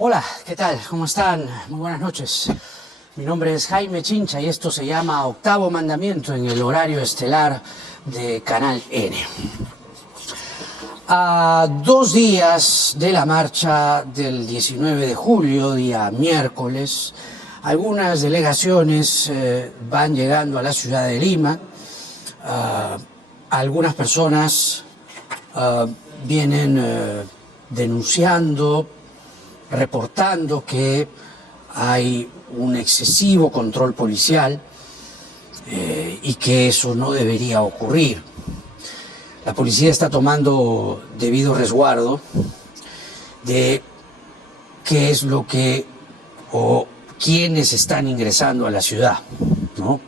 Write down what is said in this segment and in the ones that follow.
Hola, ¿qué tal? ¿Cómo están? Muy buenas noches. Mi nombre es Jaime Chincha y esto se llama Octavo Mandamiento en el horario estelar de Canal N. A 2 días de la marcha del 19 de julio, día miércoles, algunas delegaciones van llegando a la ciudad de Lima. Algunas personas vienen denunciando, reportando que hay un excesivo control policial y que eso no debería ocurrir. La policía está tomando debido resguardo de qué es lo que o quiénes están ingresando a la ciudad, ¿no?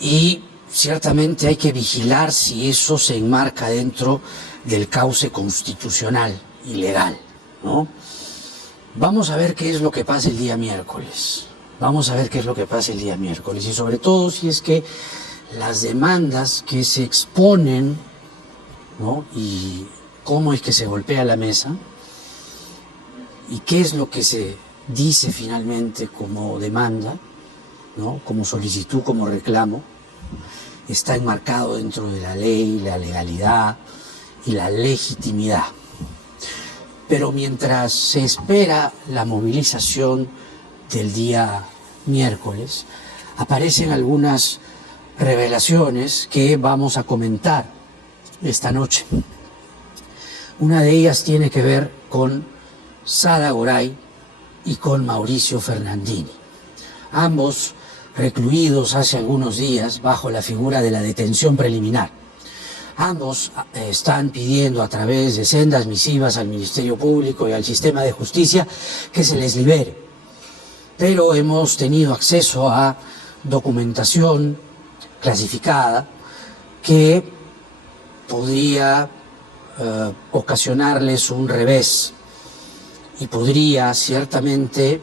Y ciertamente hay que vigilar si eso se enmarca dentro del cauce constitucional y legal, ¿no? Vamos a ver qué es lo que pasa el día miércoles. Vamos a ver qué es lo que pasa el día miércoles. Y sobre todo si es que las demandas que se exponen, ¿no? Y cómo es que se golpea la mesa y qué es lo que se dice finalmente como demanda, ¿no? Como solicitud, como reclamo, está enmarcado dentro de la ley, la legalidad y la legitimidad. Pero mientras se espera la movilización del día miércoles, aparecen algunas revelaciones que vamos a comentar esta noche. Una de ellas tiene que ver con Sada Goray y con Mauricio Fernandini. Ambos recluidos hace algunos días bajo la figura de la detención preliminar. Ambos están pidiendo a través de sendas misivas al Ministerio Público y al sistema de justicia que se les libere. Pero hemos tenido acceso a documentación clasificada que podría ocasionarles un revés y podría ciertamente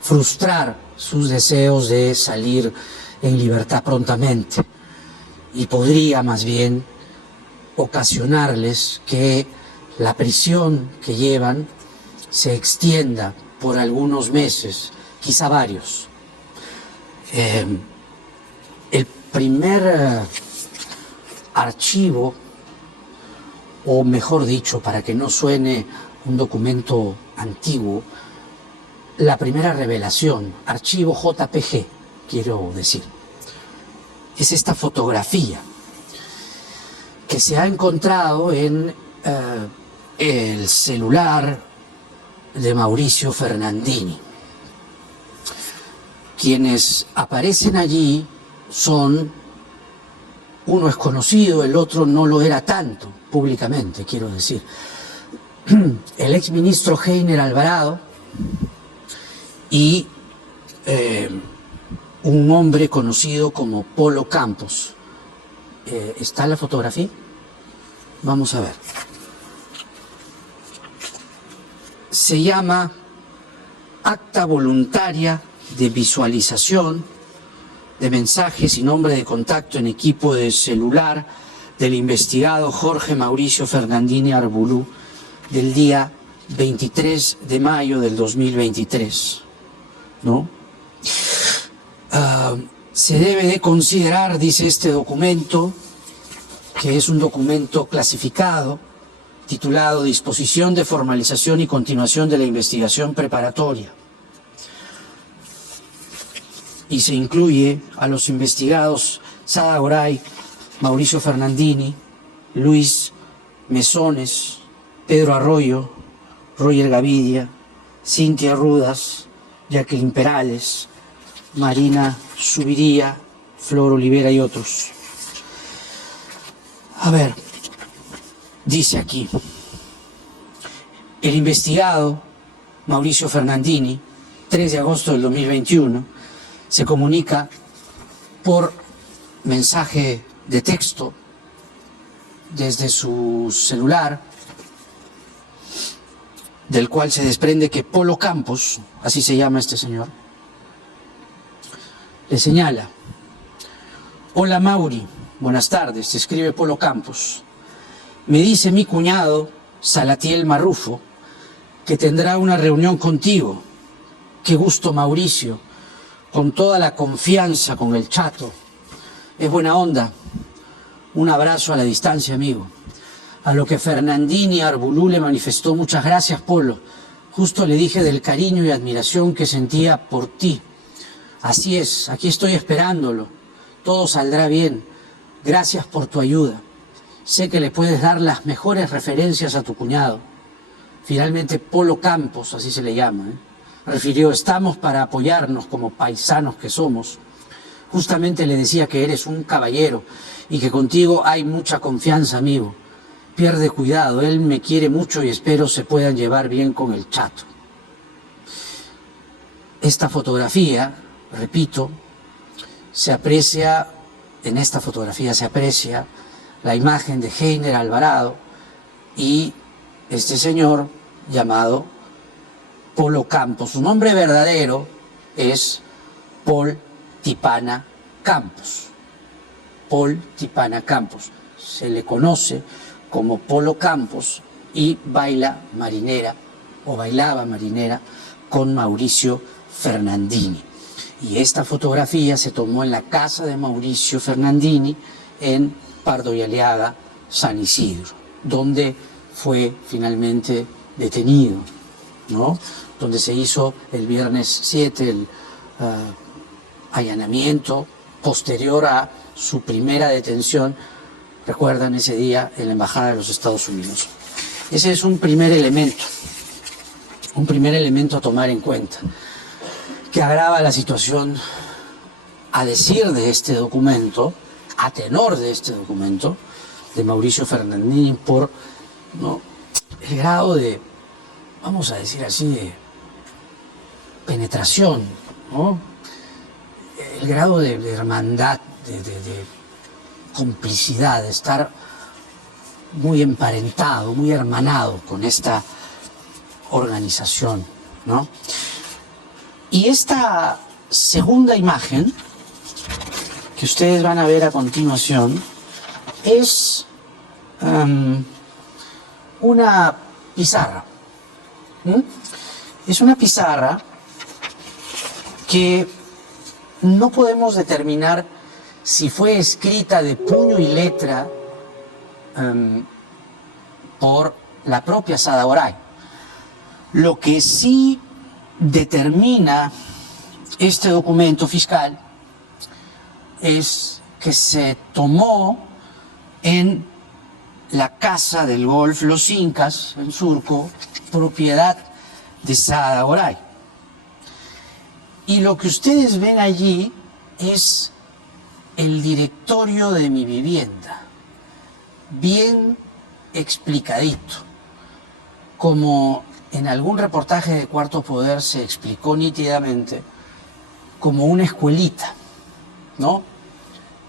frustrar sus deseos de salir en libertad prontamente. Y podría más bien ocasionarles que la prisión que llevan se extienda por algunos meses, quizá varios. El primer archivo, o mejor dicho, para que no suene un documento antiguo, la primera revelación, archivo JPG, quiero decir, es esta fotografía que se ha encontrado en el celular de Mauricio Fernandini. Quienes aparecen allí son, uno es conocido, el otro no lo era tanto, públicamente quiero decir. El exministro Heiner Alvarado y un hombre conocido como Polo Campos. ¿Está la fotografía? Vamos a ver. Se llama Acta Voluntaria de Visualización de Mensajes y Nombre de Contacto en Equipo de Celular del investigado Jorge Mauricio Fernandini Arbulú del día 23 de mayo del 2023, ¿no? Se debe de considerar, dice este documento, que es un documento clasificado, titulado Disposición de formalización y continuación de la investigación preparatoria. Y se incluye a los investigados Sada Goray, Mauricio Fernandini, Luis Mesones, Pedro Arroyo, Roger Gavidia, Cintia Rudas, Jacqueline Perales, Marina Subiría, Flor Olivera y otros. A ver, dice aquí, el investigado Mauricio Fernandini, 3 de agosto del 2021, se comunica por mensaje de texto desde su celular, del cual se desprende que Polo Campos, así se llama este señor, le señala: hola Mauri, buenas tardes, te escribe Polo Campos. Me dice mi cuñado, Salatiel Marrufo, que tendrá una reunión contigo. Qué gusto, Mauricio, con toda la confianza con el Chato. Es buena onda. Un abrazo a la distancia, amigo. A lo que Fernandini Arbulú le manifestó: muchas gracias, Polo. Justo le dije del cariño y admiración que sentía por ti. Así es, aquí estoy esperándolo. Todo saldrá bien. Gracias por tu ayuda. Sé que le puedes dar las mejores referencias a tu cuñado. Finalmente, Polo Campos, así se le llama, refirió: estamos para apoyarnos como paisanos que somos. Justamente le decía que eres un caballero y que contigo hay mucha confianza, amigo. Pierde cuidado, él me quiere mucho y espero se puedan llevar bien con el Chato. Esta fotografía, repito, en esta fotografía se aprecia la imagen de Heiner Alvarado y este señor llamado Polo Campos. Su nombre verdadero es Paul Tipana Campos. Paul Tipana Campos. Se le conoce como Polo Campos y bailaba marinera con Mauricio Fernandini. Y esta fotografía se tomó en la casa de Mauricio Fernandini en Pardo y Aliaga, San Isidro, donde fue finalmente detenido, ¿no? Donde se hizo el viernes 7 el allanamiento posterior a su primera detención. Recuerdan ese día en la Embajada de los Estados Unidos. Ese es un primer elemento a tomar en cuenta, que agrava la situación a decir de este documento, a tenor de este documento, de Mauricio Fernandini, por, ¿no?, el grado de, vamos a decir así, de penetración, ¿no?, el grado de hermandad, de complicidad, de estar muy emparentado, muy hermanado con esta organización, ¿no? Y esta segunda imagen que ustedes van a ver a continuación es una pizarra. Es una pizarra que no podemos determinar si fue escrita de puño y letra por la propia Sada Oray. Lo que sí determina este documento fiscal es que se tomó en la casa del Golf Los Incas, en Surco, propiedad de Sada Oray. Y lo que ustedes ven allí es el directorio de mi vivienda, bien explicadito, como en algún reportaje de Cuarto Poder se explicó nítidamente, como una escuelita, ¿no?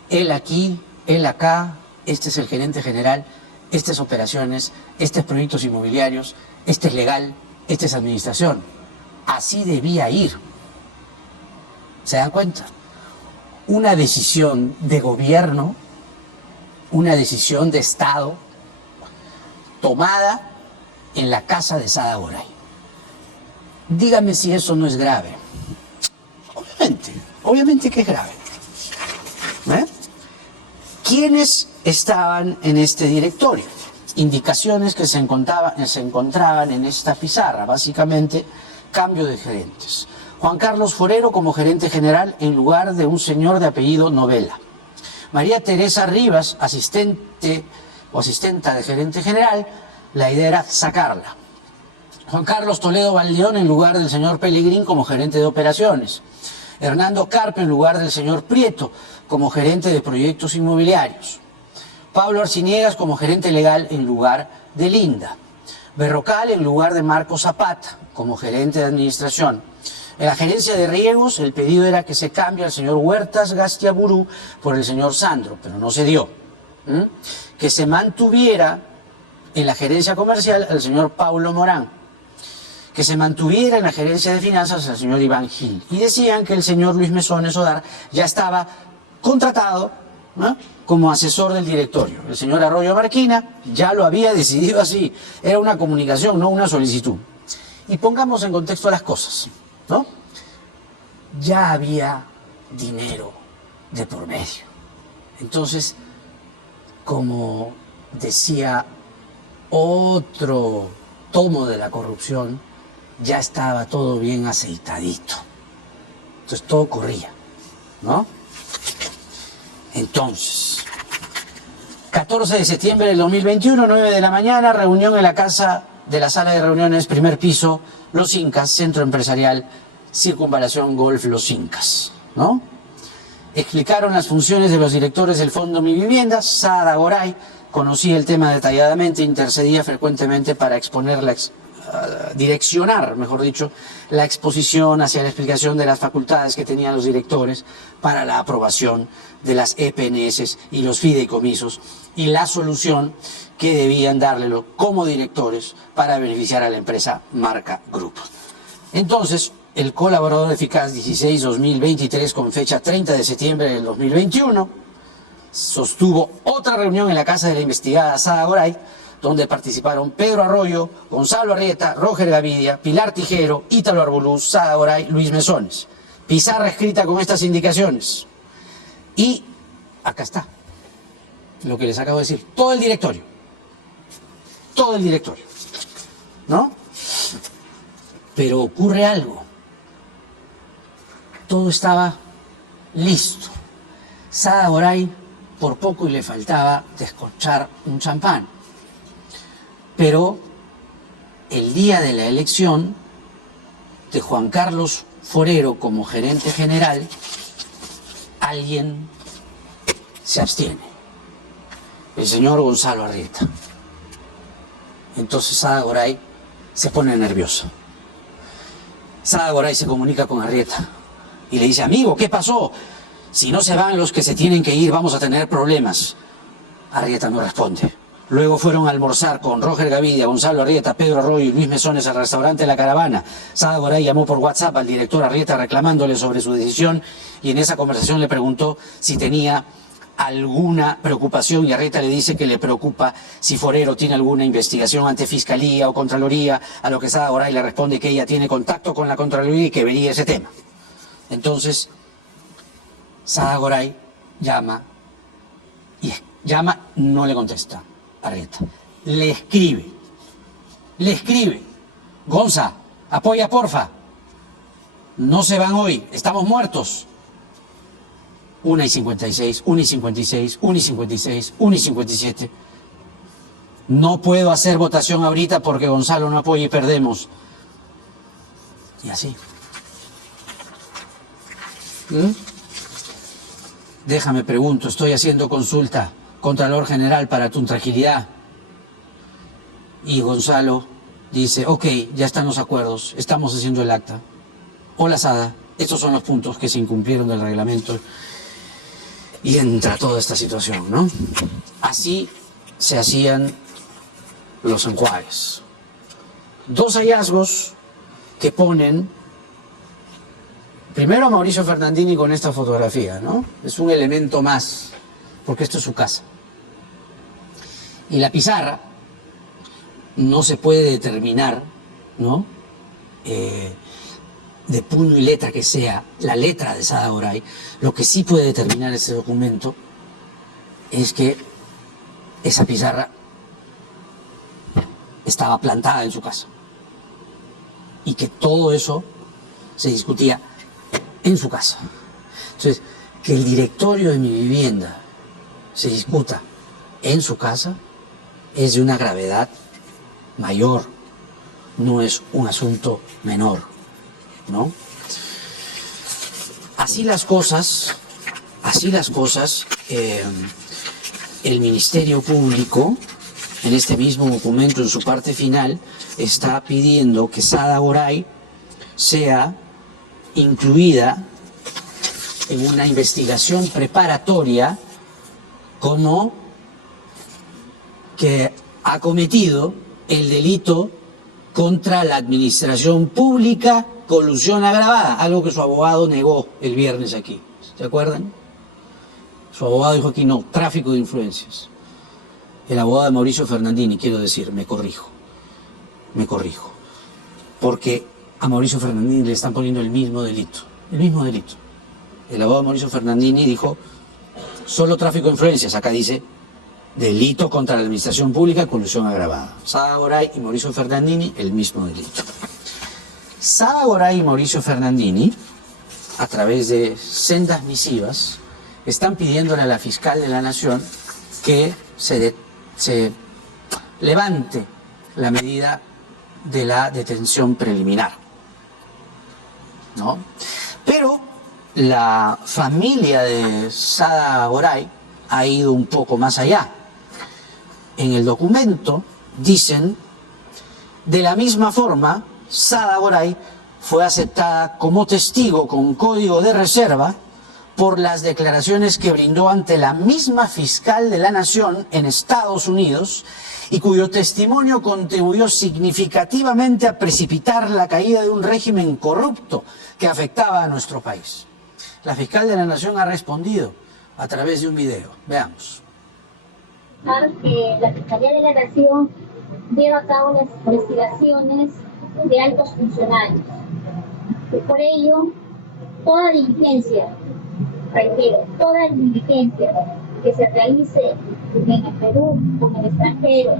Él aquí, él acá, este es el gerente general, este es operaciones, este es proyectos inmobiliarios, este es legal, este es administración. Así debía ir. ¿Se dan cuenta? Una decisión de gobierno, una decisión de Estado, tomada en la casa de Sada Oray. Dígame si eso no es grave. Obviamente que es grave. ¿Quiénes estaban en este directorio? Indicaciones que se encontraban en esta pizarra, básicamente cambio de gerentes. Juan Carlos Forero como gerente general en lugar de un señor de apellido Novela. María Teresa Rivas, asistente o asistenta de gerente general, la idea era sacarla. Juan Carlos Toledo Valdeón en lugar del señor Pellegrín como gerente de operaciones. Hernando Carpe en lugar del señor Prieto como gerente de proyectos inmobiliarios. Pablo Arciniegas como gerente legal en lugar de Linda. Berrocal en lugar de Marco Zapata como gerente de administración. En la gerencia de riegos el pedido era que se cambie al señor Huertas Gastiaburú por el señor Sandro, pero no se dio. Que se mantuviera en la gerencia comercial al señor Paulo Morán. Que se mantuviera en la gerencia de finanzas al señor Iván Gil. Y decían que el señor Luis Mesones Odar ya estaba contratado, ¿no?, como asesor del directorio. El señor Arroyo Marquina ya lo había decidido así. Era una comunicación, no una solicitud. Y pongamos en contexto las cosas, ¿no? Ya había dinero de por medio. Entonces, como decía otro tomo de la corrupción, ya estaba todo bien aceitadito. Entonces todo corría, ¿no? Entonces, 14 de septiembre del 2021, 9 de la mañana, reunión en la casa de la sala de reuniones, primer piso, Los Incas, Centro Empresarial, Circunvalación Golf Los Incas, ¿no? Explicaron las funciones de los directores del Fondo Mi Vivienda. Saada Goray conocía el tema detalladamente, intercedía frecuentemente para exponer direccionar, mejor dicho, la exposición hacia la explicación de las facultades que tenían los directores para la aprobación de las EPNS y los fideicomisos y la solución que debían darle como directores para beneficiar a la empresa Marca Group. Entonces, el colaborador eficaz 16-2023 con fecha 30 de septiembre del 2021 sostuvo otra reunión en la casa de la investigada Saada Goray, donde participaron Pedro Arroyo, Gonzalo Arrieta, Roger Gavidia, Pilar Tijero, Ítalo Arboluz, Saada Goray, Luis Mesones. Pizarra escrita con estas indicaciones. Y acá está lo que les acabo de decir. Todo el directorio, ¿no? Pero ocurre algo. Todo estaba listo. Saada Goray por poco y le faltaba descorchar un champán. Pero el día de la elección de Juan Carlos Forero como gerente general, alguien se abstiene. El señor Gonzalo Arrieta. Entonces Saada Goray se pone nerviosa. Saada Goray se comunica con Arrieta y le dice: amigo, ¿qué pasó? Si no se van los que se tienen que ir, vamos a tener problemas. Arrieta no responde. Luego fueron a almorzar con Roger Gavidia, Gonzalo Arrieta, Pedro Arroyo y Luis Mesones al restaurante La Caravana. Saada Goray llamó por WhatsApp al director Arrieta reclamándole sobre su decisión y en esa conversación le preguntó si tenía alguna preocupación y Arrieta le dice que le preocupa si Forero tiene alguna investigación ante Fiscalía o Contraloría, a lo que Saada Goray le responde que ella tiene contacto con la Contraloría y que vería ese tema. Entonces, Saada Goray llama, no le contesta Arrieta. Le escribe, Gonza, apoya porfa, no se van hoy, estamos muertos. 1:56, 1:56, 1:56, 1:57. No puedo hacer votación ahorita porque Gonzalo no apoya y perdemos. Y así. Déjame pregunto, estoy haciendo consulta, Contralor General, para tu tranquilidad. Y Gonzalo dice: ok, ya están los acuerdos, estamos haciendo el acta. Hola Saada, estos son los puntos que se incumplieron del reglamento. Y entra toda esta situación, ¿no? Así se hacían los enjuagues. Dos hallazgos que ponen primero a Mauricio Fernandini con esta fotografía, ¿no? Es un elemento más, porque esto es su casa. Y la pizarra no se puede determinar, ¿no? De puño y letra que sea la letra de Saada Goray. Lo que sí puede determinar ese documento es que esa pizarra estaba plantada en su casa y que todo eso se discutía en su casa. Entonces, que el directorio de Mi Vivienda se discuta en su casa es de una gravedad mayor, no es un asunto menor, ¿no? Así las cosas, el Ministerio Público, en este mismo documento, en su parte final, está pidiendo que Saada Goray sea incluida en una investigación preparatoria como que ha cometido el delito contra la administración pública, colusión agravada, algo que su abogado negó el viernes aquí. ¿Se acuerdan? Su abogado dijo aquí no, tráfico de influencias. El abogado de Mauricio Fernandini, quiero decir, me corrijo. porque a Mauricio Fernandini le están poniendo el mismo delito. El mismo delito. El abogado Mauricio Fernandini dijo, solo tráfico de influencias, acá dice, delito contra la administración pública, colusión agravada. Sada Goray y Mauricio Fernandini, el mismo delito. Sada Goray y Mauricio Fernandini, a través de sendas misivas, están pidiéndole a la fiscal de la Nación que se levante la medida de la detención preliminar, ¿no? Pero la familia de Sada Goray ha ido un poco más allá. En el documento dicen, de la misma forma, Sada Goray fue aceptada como testigo con código de reserva por las declaraciones que brindó ante la misma fiscal de la Nación en Estados Unidos y cuyo testimonio contribuyó significativamente a precipitar la caída de un régimen corrupto que afectaba a nuestro país. La fiscal de la Nación ha respondido a través de un video. Veamos. Que la Fiscalía de la Nación lleva a cabo las investigaciones de altos funcionarios. Y por ello, toda diligencia, reitero, toda diligencia que se realice en el Perú o en el extranjero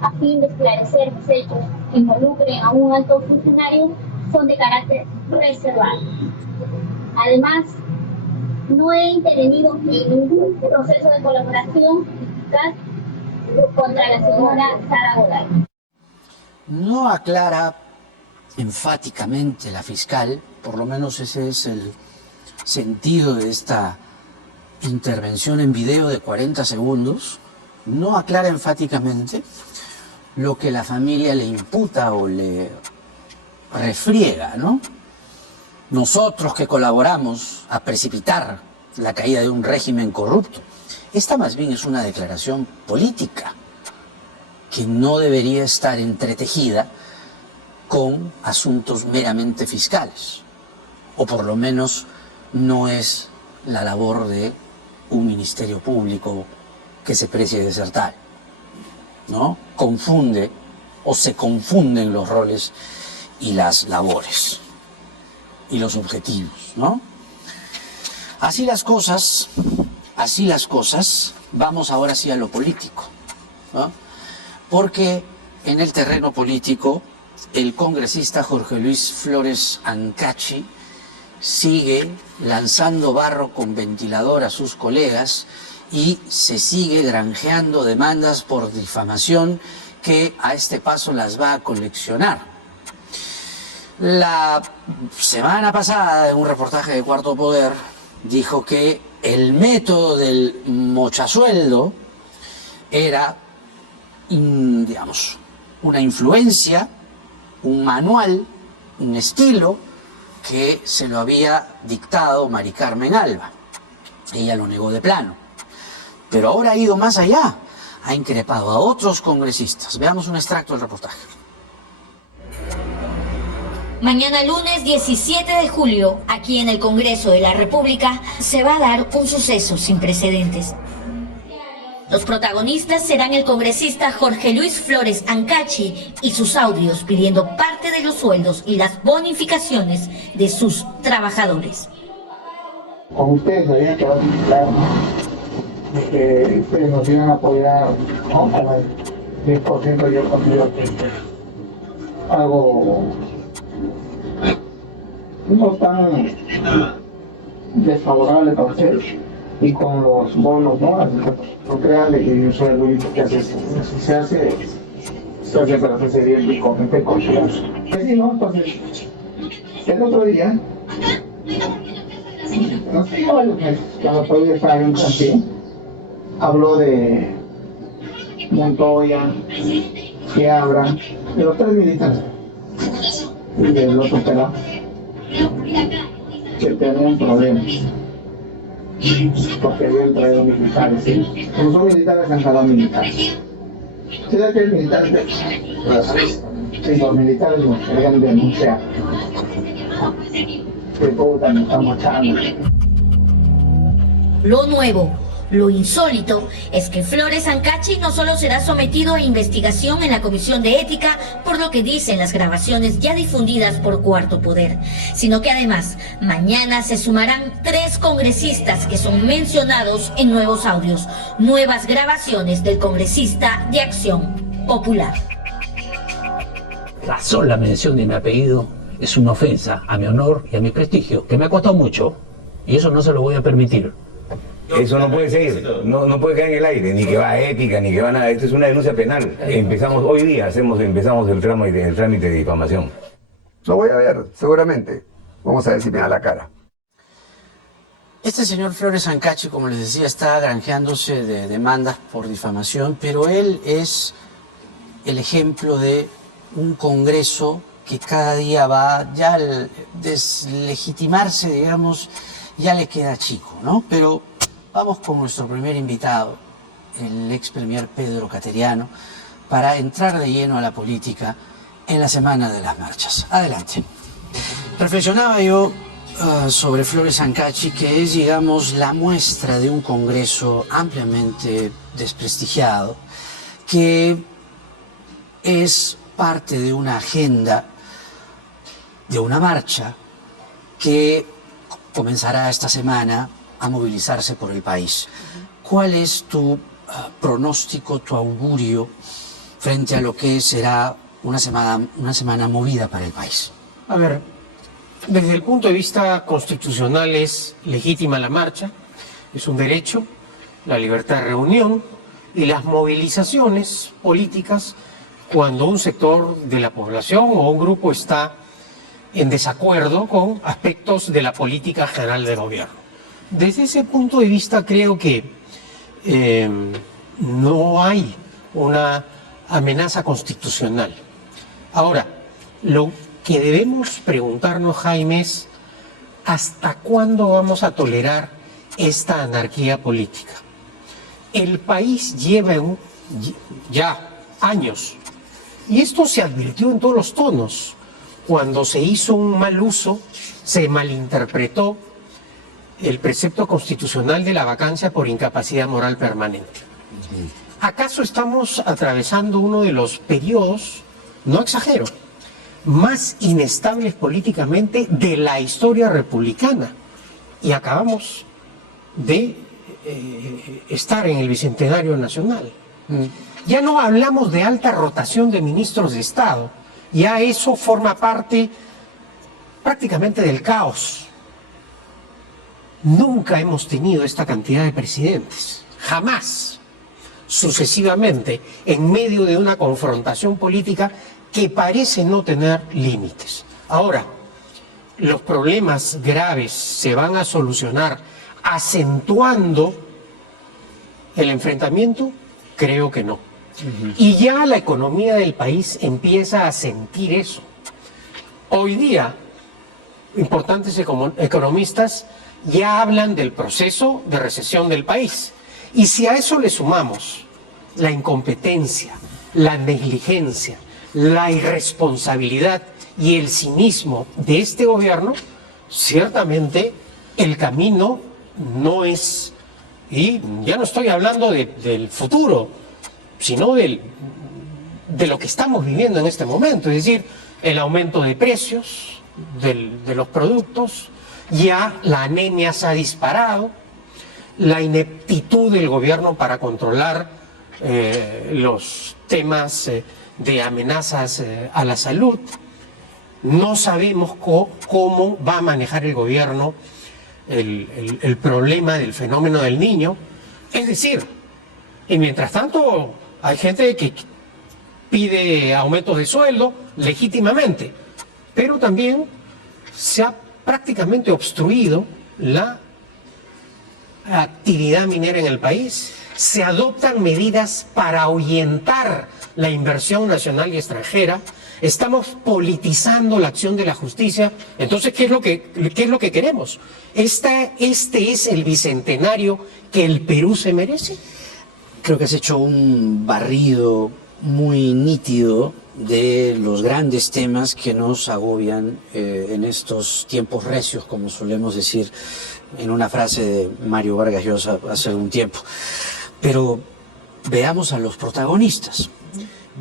a fin de esclarecer los hechos que involucren a un alto funcionario son de carácter reservado. Además, no he intervenido en ningún proceso de colaboración contra la señora Sada Goray. No aclara enfáticamente la fiscal, por lo menos ese es el sentido de esta intervención en video de 40 segundos, no aclara enfáticamente lo que la familia le imputa o le refriega, ¿no? Nosotros que colaboramos a precipitar la caída de un régimen corrupto. Esta más bien es una declaración política que no debería estar entretejida con asuntos meramente fiscales, o por lo menos no es la labor de un ministerio público que se precie de ser tal, ¿no? Confunde o se confunden los roles y las labores y los objetivos, ¿no? Así las cosas, vamos ahora sí a lo político, ¿no? Porque en el terreno político el congresista Jorge Luis Flores Ancachi sigue lanzando barro con ventilador a sus colegas y se sigue granjeando demandas por difamación que a este paso las va a coleccionar. La semana pasada, en un reportaje de Cuarto Poder, dijo que el método del mochasueldo era, digamos, una influencia, un manual, un estilo que se lo había dictado Mari Carmen Alba. Ella lo negó de plano. Pero ahora ha ido más allá, ha increpado a otros congresistas. Veamos un extracto del reportaje. Mañana lunes 17 de julio, aquí en el Congreso de la República, se va a dar un suceso sin precedentes. Los protagonistas serán el congresista Jorge Luis Flores Ancachi y sus audios pidiendo parte de los sueldos y las bonificaciones de sus trabajadores. Con ustedes había quedado claro que ustedes nos iban a apoyar, ¿no? Con el 10%. Yo considero que algo no tan desfavorable para ustedes, y con los bonos, ¿no? No crean de que yo soy el único que hace eso. Si se hace para hacerse bien y con gente confianza. Así, ¿no? Entonces, el otro día, no sé, varios meses, cuando todavía estaba en un cantín, habló de Montoya, Seabra, de los tres militares, y del otro pelado, que tenían problemas, porque habían traído militares, ¿sí? Como son militares, han jalado militares. ¿Será que el militar sí, los militares nos querían denunciar? Que puta, nos estamos echando. Lo nuevo, Lo insólito es que Flores Ancachi no solo será sometido a investigación en la Comisión de Ética, por lo que dicen las grabaciones ya difundidas por Cuarto Poder, sino que además mañana se sumarán 3 congresistas que son mencionados en nuevos audios, nuevas grabaciones del congresista de Acción Popular. La sola mención de mi apellido es una ofensa a mi honor y a mi prestigio, que me ha costado mucho, y eso no se lo voy a permitir. Eso no puede seguir, no puede caer en el aire, ni que va a ética, ni que va a nada. Esto es una denuncia penal. Empezamos hoy día, empezamos el trámite de difamación. Lo voy a ver, seguramente. Vamos a ver si me da la cara. Este señor Flores Ancachi, como les decía, está granjeándose de demandas por difamación, pero él es el ejemplo de un Congreso que cada día va ya al deslegitimarse, digamos, ya le queda chico, ¿no? Pero vamos con nuestro primer invitado, el ex premier Pedro Cateriano, para entrar de lleno a la política en la semana de las marchas. Adelante. Reflexionaba yo sobre Flores Ancachi, que es, digamos, la muestra de un Congreso ampliamente desprestigiado, que es parte de una agenda, de una marcha que comenzará esta semana a movilizarse por el país. ¿Cuál es tu pronóstico, tu augurio frente a lo que será una semana movida para el país? A ver, desde el punto de vista constitucional es legítima la marcha, es un derecho, la libertad de reunión y las movilizaciones políticas cuando un sector de la población o un grupo está en desacuerdo con aspectos de la política general del gobierno. Desde ese punto de vista creo que no hay una amenaza constitucional. Ahora, lo que debemos preguntarnos, Jaime, es ¿hasta cuándo vamos a tolerar esta anarquía política? El país lleva ya años, y esto se advirtió en todos los tonos. Cuando se hizo un mal uso, se malinterpretó el precepto constitucional de la vacancia por incapacidad moral permanente. ¿Acaso estamos atravesando uno de los periodos, no exagero, más inestables políticamente de la historia republicana? Y acabamos de estar en el Bicentenario Nacional. Ya no hablamos de alta rotación de ministros de Estado, ya eso forma parte prácticamente del caos. Nunca hemos tenido esta cantidad de presidentes, jamás, sucesivamente, en medio de una confrontación política que parece no tener límites. Ahora, ¿los problemas graves se van a solucionar acentuando el enfrentamiento? Creo que no. Y ya la economía del país empieza a sentir eso. Hoy día, importantes economistas ya hablan del proceso de recesión del país. Y si a eso le sumamos la incompetencia, la negligencia, la irresponsabilidad y el cinismo de este gobierno, ciertamente el camino no es, y ya no estoy hablando del futuro, sino de lo que estamos viviendo en este momento, es decir, el aumento de precios de los productos, ya la anemia se ha disparado, la ineptitud del gobierno para controlar los temas de amenazas a la salud. No sabemos cómo va a manejar el gobierno el problema del fenómeno del niño. Es decir, y mientras tanto hay gente que pide aumentos de sueldo legítimamente, pero también se ha prácticamente obstruido la actividad minera en el país. Se adoptan medidas para ahuyentar la inversión nacional y extranjera. Estamos politizando la acción de la justicia. Entonces, ¿qué es lo que queremos? ¿Este es el bicentenario que el Perú se merece? Creo que has hecho un barrido muy nítido de los grandes temas que nos agobian en estos tiempos recios, como solemos decir en una frase de Mario Vargas Llosa hace algún tiempo. Pero veamos a los protagonistas.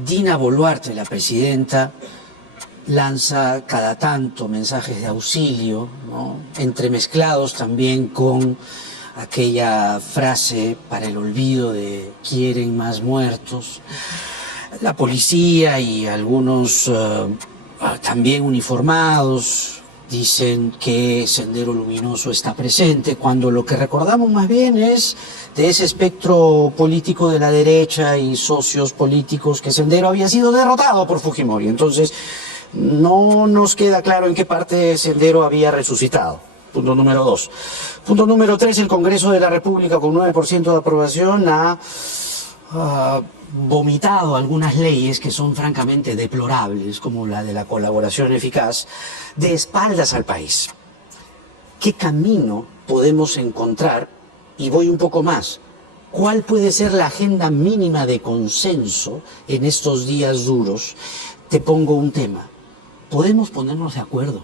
Dina Boluarte, la presidenta, lanza cada tanto mensajes de auxilio, ¿no?, entremezclados también con aquella frase para el olvido de "quieren más muertos". La policía y algunos también uniformados dicen que Sendero Luminoso está presente, cuando lo que recordamos más bien es de ese espectro político de la derecha y socios políticos que Sendero había sido derrotado por Fujimori. Entonces, no nos queda claro en qué parte Sendero había resucitado. Punto número 2. Punto número 3, el Congreso de la República con 9% de aprobación ha vomitado algunas leyes que son francamente deplorables, como la de la colaboración eficaz, de espaldas al país. ¿Qué camino podemos encontrar? Y voy un poco más. ¿Cuál puede ser la agenda mínima de consenso en estos días duros? Te pongo un tema. ¿Podemos ponernos de acuerdo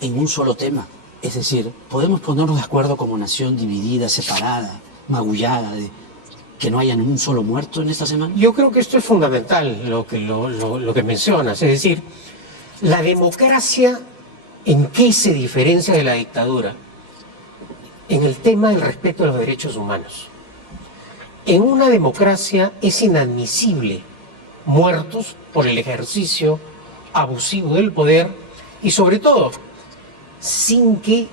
en un solo tema? Es decir, ¿podemos ponernos de acuerdo como nación dividida, separada, magullada, de que no haya ni un solo muerto en esta semana? Yo creo que esto es fundamental, lo que mencionas. Es decir, la democracia, ¿en qué se diferencia de la dictadura? En el tema del respeto a los derechos humanos. En una democracia es inadmisible muertos por el ejercicio abusivo del poder y, sobre todo, sin que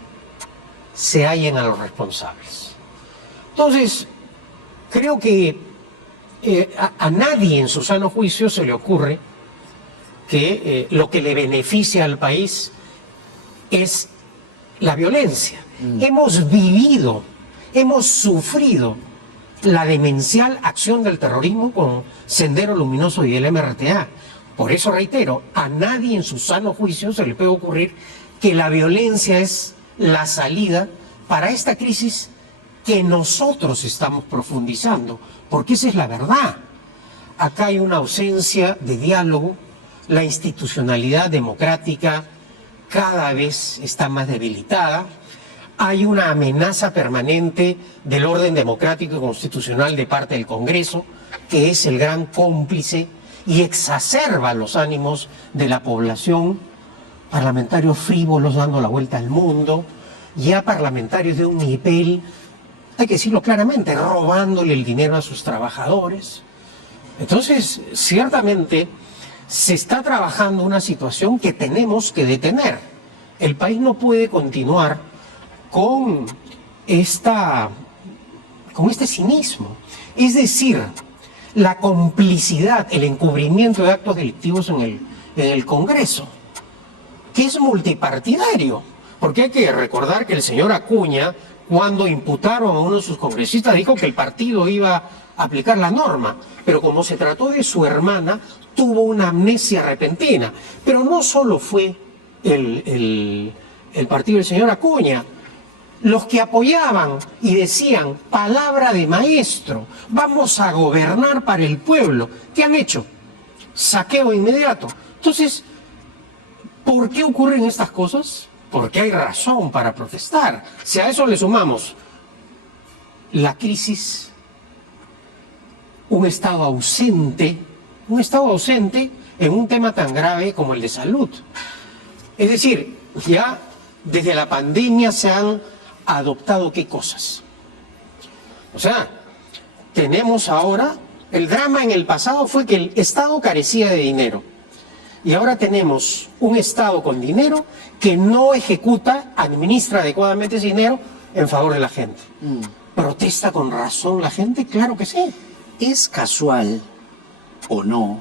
se hallen a los responsables. Entonces, creo que a nadie en su sano juicio se le ocurre que lo que le beneficia al país es la violencia. Hemos vivido, hemos sufrido la demencial acción del terrorismo con Sendero Luminoso y el MRTA. Por eso reitero, a nadie en su sano juicio se le puede ocurrir que la violencia es la salida para esta crisis que nosotros estamos profundizando, porque esa es la verdad. Acá hay una ausencia de diálogo, la institucionalidad democrática cada vez está más debilitada, hay una amenaza permanente del orden democrático y constitucional de parte del Congreso, que es el gran cómplice y exacerba los ánimos de la población, parlamentarios frívolos dando la vuelta al mundo, ya parlamentarios de un nivel, hay que decirlo claramente, robándole el dinero a sus trabajadores. Entonces, ciertamente, se está trabajando una situación que tenemos que detener. El país no puede continuar con este cinismo. Es decir, la complicidad, el encubrimiento de actos delictivos en el Congreso, que es multipartidario. Porque hay que recordar que el señor Acuña, cuando imputaron a uno de sus congresistas, dijo que el partido iba a aplicar la norma, pero como se trató de su hermana, tuvo una amnesia repentina. Pero no solo fue el partido del señor Acuña. Los que apoyaban y decían, palabra de maestro, vamos a gobernar para el pueblo, ¿qué han hecho? Saqueo inmediato. Entonces, ¿por qué ocurren estas cosas? Porque hay razón para protestar. Si a eso le sumamos la crisis, un Estado ausente en un tema tan grave como el de salud. Es decir, ya desde la pandemia se han adoptado ¿qué cosas? O sea, tenemos ahora, el drama en el pasado fue que el Estado carecía de dinero. Y ahora tenemos un Estado con dinero que no ejecuta, administra adecuadamente ese dinero en favor de la gente. ¿Protesta con razón la gente? Claro que sí. ¿Es casual o no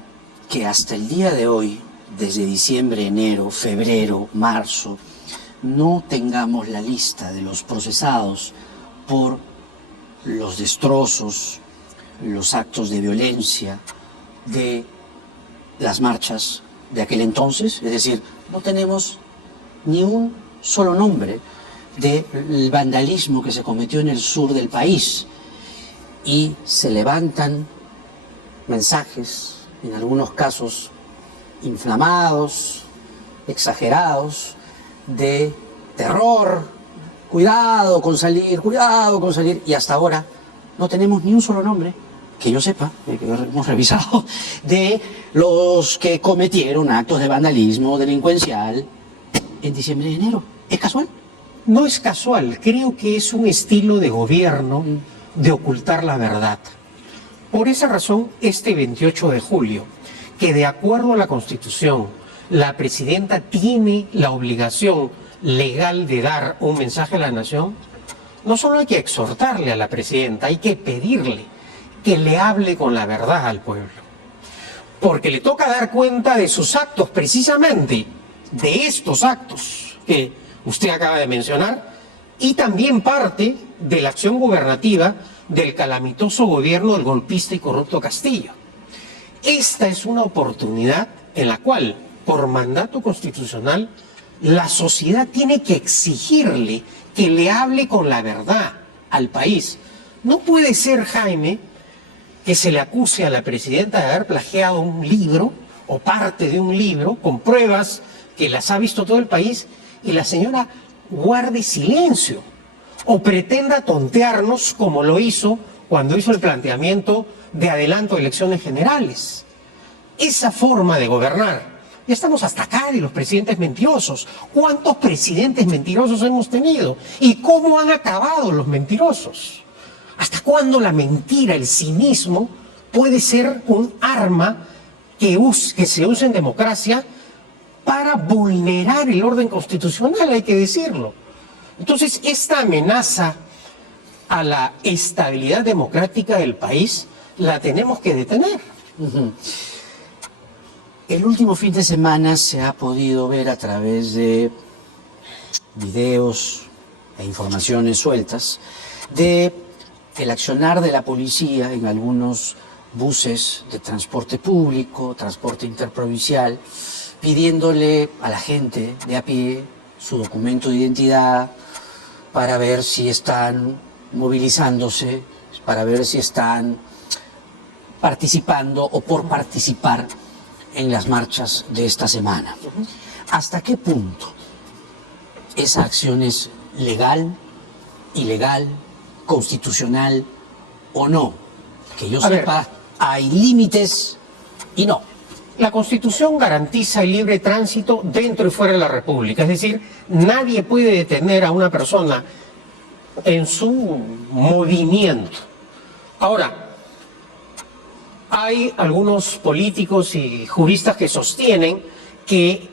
que hasta el día de hoy, desde diciembre, enero, febrero, marzo, no tengamos la lista de los procesados por los destrozos, los actos de violencia de las marchas de aquel entonces? Es decir, no tenemos ni un solo nombre del vandalismo que se cometió en el sur del país. Y se levantan mensajes, en algunos casos inflamados, exagerados, de terror, cuidado con salir, y hasta ahora no tenemos ni un solo nombre, que yo sepa, que hemos revisado, de los que cometieron actos de vandalismo delincuencial en diciembre y enero. ¿Es casual? No es casual, creo que es un estilo de gobierno de ocultar la verdad. Por esa razón, este 28 de julio, que de acuerdo a la Constitución, la presidenta tiene la obligación legal de dar un mensaje a la nación, no solo hay que exhortarle a la presidenta, hay que pedirle que le hable con la verdad al pueblo. Porque le toca dar cuenta de sus actos, precisamente de estos actos que usted acaba de mencionar, y también parte de la acción gubernativa del calamitoso gobierno del golpista y corrupto Castillo. Esta es una oportunidad en la cual, por mandato constitucional, la sociedad tiene que exigirle que le hable con la verdad al país. No puede ser, Jaime, que se le acuse a la presidenta de haber plagiado un libro o parte de un libro con pruebas que las ha visto todo el país y la señora guarde silencio o pretenda tontearnos como lo hizo cuando hizo el planteamiento de adelanto de elecciones generales. Esa forma de gobernar, ya estamos hasta acá de los presidentes mentirosos. ¿Cuántos presidentes mentirosos hemos tenido? ¿Y cómo han acabado los mentirosos? ¿Hasta cuándo la mentira, el cinismo, puede ser un arma que se use en democracia para vulnerar el orden constitucional, hay que decirlo? Entonces, esta amenaza a la estabilidad democrática del país la tenemos que detener. El último fin de semana se ha podido ver a través de videos e informaciones sueltas de el accionar de la policía en algunos buses de transporte público, transporte interprovincial, pidiéndole a la gente de a pie su documento de identidad para ver si están movilizándose, para ver si están participando o por participar en las marchas de esta semana. ¿Hasta qué punto esa acción es legal, ilegal, constitucional o no? Que yo sepa, hay límites y no. La Constitución garantiza el libre tránsito dentro y fuera de la República. Es decir, nadie puede detener a una persona en su movimiento. Ahora, hay algunos políticos y juristas que sostienen que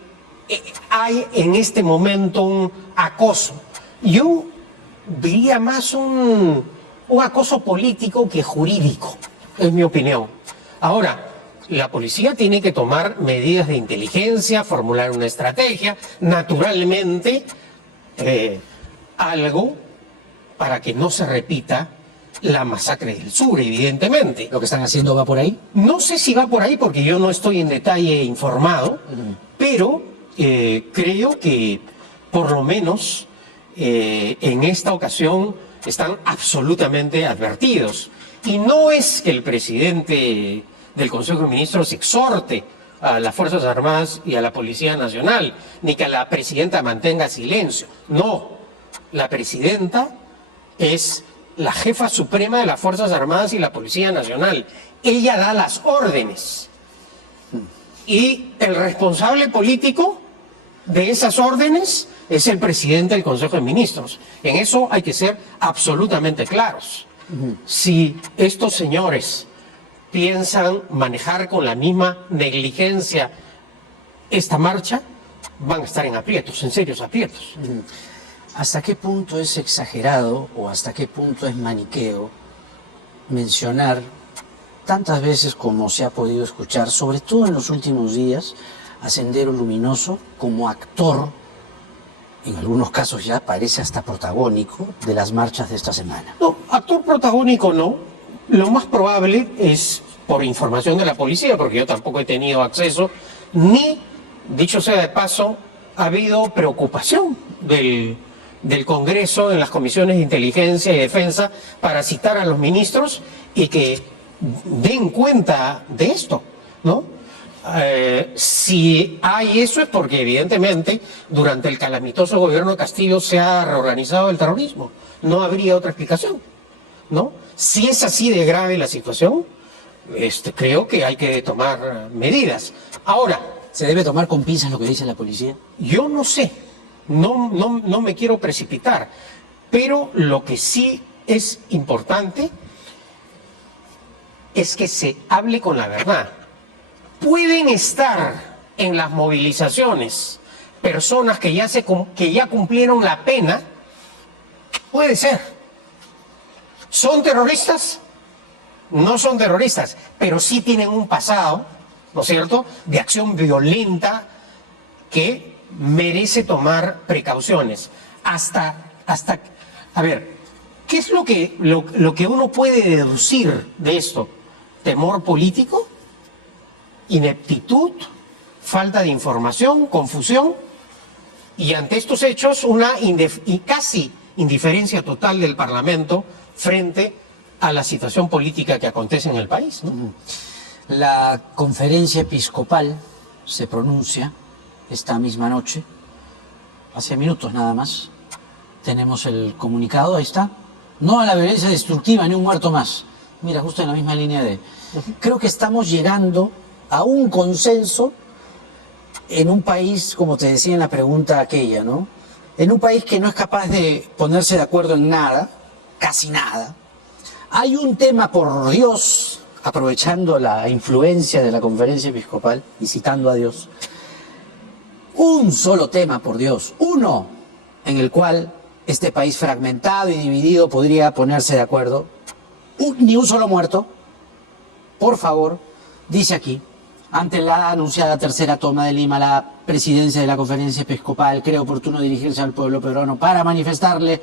hay en este momento un acoso. Yo diría más un acoso político que jurídico, es mi opinión. Ahora, la policía tiene que tomar medidas de inteligencia, formular una estrategia, naturalmente algo para que no se repita la masacre del sur, evidentemente. ¿Lo que están haciendo va por ahí? No sé si va por ahí porque yo no estoy en detalle informado, pero creo que por lo menos en esta ocasión están absolutamente advertidos. Y no es que el presidente del Consejo de Ministros exhorte a las Fuerzas Armadas y a la Policía Nacional, ni que la presidenta mantenga silencio. No, la presidenta es la jefa suprema de las Fuerzas Armadas y la Policía Nacional. Ella da las órdenes. Y el responsable político de esas órdenes es el presidente del Consejo de Ministros. En eso hay que ser absolutamente claros. Si estos señores piensan manejar con la misma negligencia esta marcha, van a estar en aprietos, en serios aprietos. ¿Hasta qué punto es exagerado o hasta qué punto es maniqueo mencionar tantas veces como se ha podido escuchar, sobre todo en los últimos días, a Sendero Luminoso como actor, en algunos casos ya parece hasta protagónico, de las marchas de esta semana? No, actor protagónico no. Lo más probable es por información de la policía, porque yo tampoco he tenido acceso, ni, dicho sea de paso, ha habido preocupación del Congreso en las comisiones de inteligencia y defensa para citar a los ministros y que den cuenta de esto, ¿no? Si hay eso es porque evidentemente durante el calamitoso gobierno de Castillo se ha reorganizado el terrorismo. No habría otra explicación, ¿no? Si es así de grave la situación, creo que hay que tomar medidas. Ahora, ¿Se debe tomar con pinzas lo que dice la policía? yo no sé, no me quiero precipitar, pero lo que sí es importante es que se hable con la verdad. Pueden estar en las movilizaciones personas que ya cumplieron la pena, puede ser. ¿Son terroristas? No son terroristas, pero sí tienen un pasado, ¿no es cierto?, de acción violenta que merece tomar precauciones. A ver, ¿qué es lo que uno puede deducir de esto? ¿Temor político? ¿Ineptitud? ¿Falta de información? ¿Confusión? Y ante estos hechos, casi indiferencia total del Parlamento frente a la situación política que acontece en el país, ¿no? La conferencia episcopal se pronuncia esta misma noche, hace minutos nada más. Tenemos el comunicado, ahí está. No a la violencia destructiva, ni un muerto más. Mira, justo en la misma línea de... Creo que estamos llegando a un consenso en un país, como te decía en la pregunta aquella, ¿no? En un país que no es capaz de ponerse de acuerdo en nada, casi nada. Hay un tema, por Dios, aprovechando la influencia de la conferencia episcopal y citando a Dios, un solo tema, por Dios, uno en el cual este país fragmentado y dividido podría ponerse de acuerdo. Ni un solo muerto, por favor, dice aquí, ante la anunciada tercera toma de Lima, la presidencia de la conferencia episcopal cree oportuno dirigirse al pueblo peruano para manifestarle: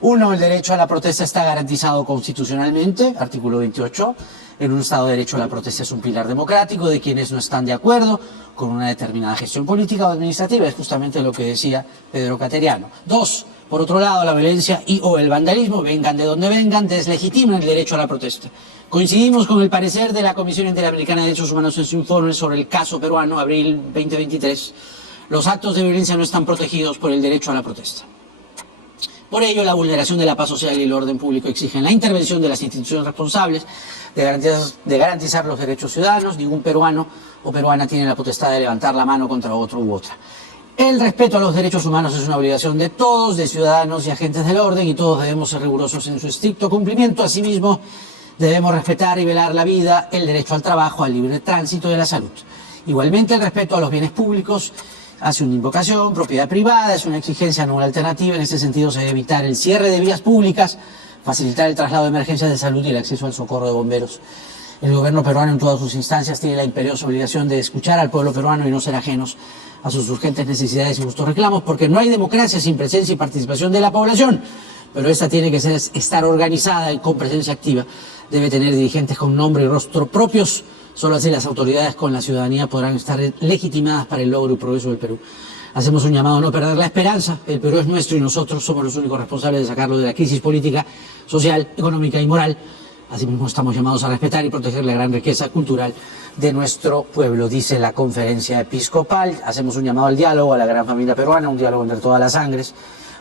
1. El derecho a la protesta está garantizado constitucionalmente, artículo 28. En un Estado de Derecho la protesta es un pilar democrático de quienes no están de acuerdo con una determinada gestión política o administrativa. Es justamente lo que decía Pedro Cateriano. 2. Por otro lado, la violencia o el vandalismo, vengan de donde vengan, deslegitiman el derecho a la protesta. Coincidimos con el parecer de la Comisión Interamericana de Derechos Humanos en su informe sobre el caso peruano, abril 2023. Los actos de violencia no están protegidos por el derecho a la protesta. Por ello, la vulneración de la paz social y el orden público exigen la intervención de las instituciones responsables de garantizar los derechos ciudadanos. Ningún peruano o peruana tiene la potestad de levantar la mano contra otro u otra. El respeto a los derechos humanos es una obligación de todos, de ciudadanos y agentes del orden, y todos debemos ser rigurosos en su estricto cumplimiento. Asimismo, debemos respetar y velar la vida, el derecho al trabajo, al libre tránsito y a la salud. Igualmente, el respeto a los bienes públicos hace una invocación. Propiedad privada es una exigencia, no una alternativa. En este sentido, se debe evitar el cierre de vías públicas, facilitar el traslado de emergencias de salud y el acceso al socorro de bomberos. El gobierno peruano en todas sus instancias tiene la imperiosa obligación de escuchar al pueblo peruano y no ser ajenos a sus urgentes necesidades y justos reclamos, porque no hay democracia sin presencia y participación de la población, pero esta tiene que estar organizada y con presencia activa. Debe tener dirigentes con nombre y rostro propios. Solo así las autoridades con la ciudadanía podrán estar legitimadas para el logro y progreso del Perú. Hacemos un llamado a no perder la esperanza. El Perú es nuestro y nosotros somos los únicos responsables de sacarlo de la crisis política, social, económica y moral. Asimismo, estamos llamados a respetar y proteger la gran riqueza cultural de nuestro pueblo, dice la conferencia episcopal. Hacemos un llamado al diálogo, a la gran familia peruana, un diálogo entre todas las sangres,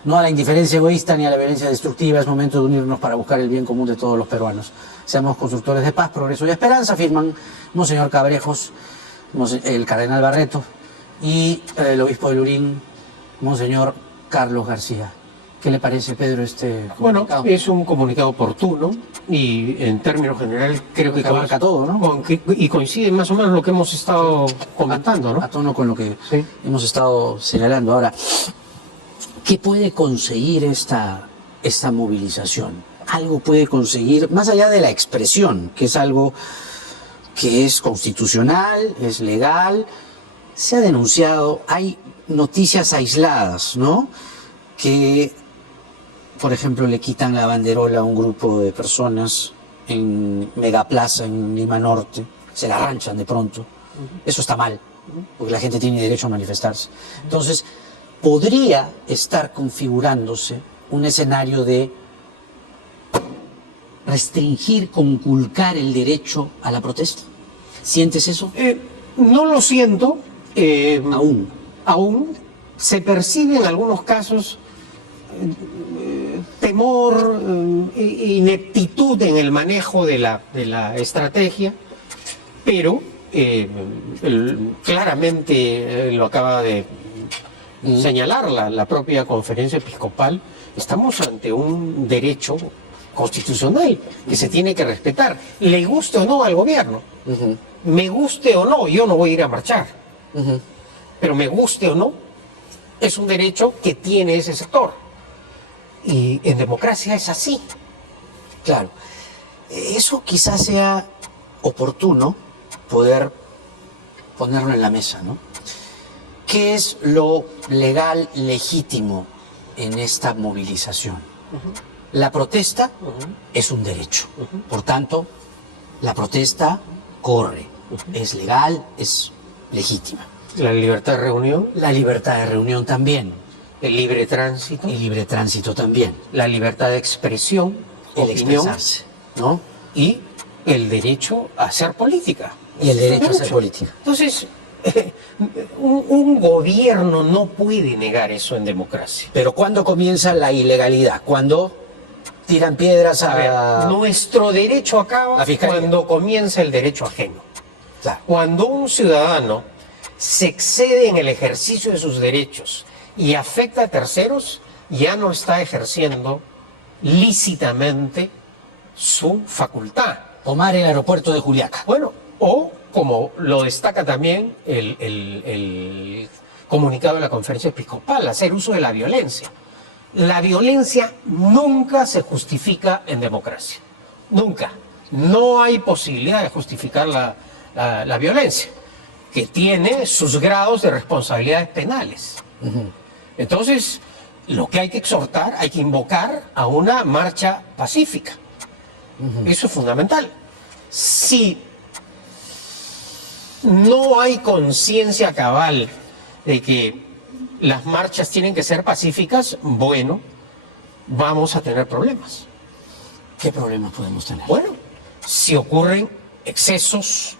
no a la indiferencia egoísta ni a la violencia destructiva. Es momento de unirnos para buscar el bien común de todos los peruanos. Seamos constructores de paz, progreso y esperanza, afirman Monseñor Cabrejos, el cardenal Barreto y el obispo de Lurín, Monseñor Carlos García. ¿Qué le parece, Pedro, este comunicado? Bueno, es un comunicado oportuno y en términos generales creo que abarca todo, ¿no? Y coincide más o menos lo que hemos estado comentando, ¿no? A tono con lo que sí hemos estado señalando. Ahora, ¿qué puede conseguir esta movilización? Algo puede conseguir, más allá de la expresión, que es algo que es constitucional, es legal, se ha denunciado, hay noticias aisladas, ¿no? Que, por ejemplo, le quitan la banderola a un grupo de personas en Megaplaza, en Lima Norte, se la arranchan de pronto. Eso está mal, porque la gente tiene derecho a manifestarse. Entonces, podría estar configurándose un escenario de restringir, conculcar el derecho a la protesta. ¿Sientes eso? No lo siento. Aún. Aún se percibe en algunos casos temor, ineptitud en el manejo de la estrategia, pero claramente lo acaba de señalar la propia conferencia episcopal, estamos ante un derecho constitucional que se tiene que respetar, le guste o no al gobierno. Me guste o no, yo no voy a ir a marchar, pero me guste o no, es un derecho que tiene ese sector. Y en democracia es así. Claro. Eso quizás sea oportuno poder ponerlo en la mesa, ¿no? ¿Qué es lo legal, legítimo en esta movilización? La protesta es un derecho. Por tanto, la protesta corre. Es legal, es legítima. La libertad de reunión, La libertad de reunión también. el libre tránsito, El libre tránsito también. la libertad de expresión, El opinión expresarse, ¿no? y el derecho a hacer política. Y el derecho a hacer política. Entonces, un gobierno no puede negar eso en democracia. Pero ¿cuándo comienza la ilegalidad? ¿Cuándo tiran piedras A ver, nuestro derecho acaba La fiscalía. cuando comienza el derecho ajeno. Claro. Cuando un ciudadano se excede en el ejercicio de sus derechos y afecta a terceros, ya no está ejerciendo lícitamente su facultad. Tomar el aeropuerto de Juliaca. Bueno, o como lo destaca también el comunicado de la conferencia episcopal, hacer uso de la violencia. La violencia nunca se justifica en democracia. Nunca. No hay posibilidad de justificar la violencia, que tiene sus grados de responsabilidades penales. Entonces, lo que hay que exhortar, hay que invocar a una marcha pacífica. Eso es fundamental. Si no hay conciencia cabal de que las marchas tienen que ser pacíficas, bueno, vamos a tener problemas. ¿Qué problemas podemos tener? Bueno, si ocurren excesos,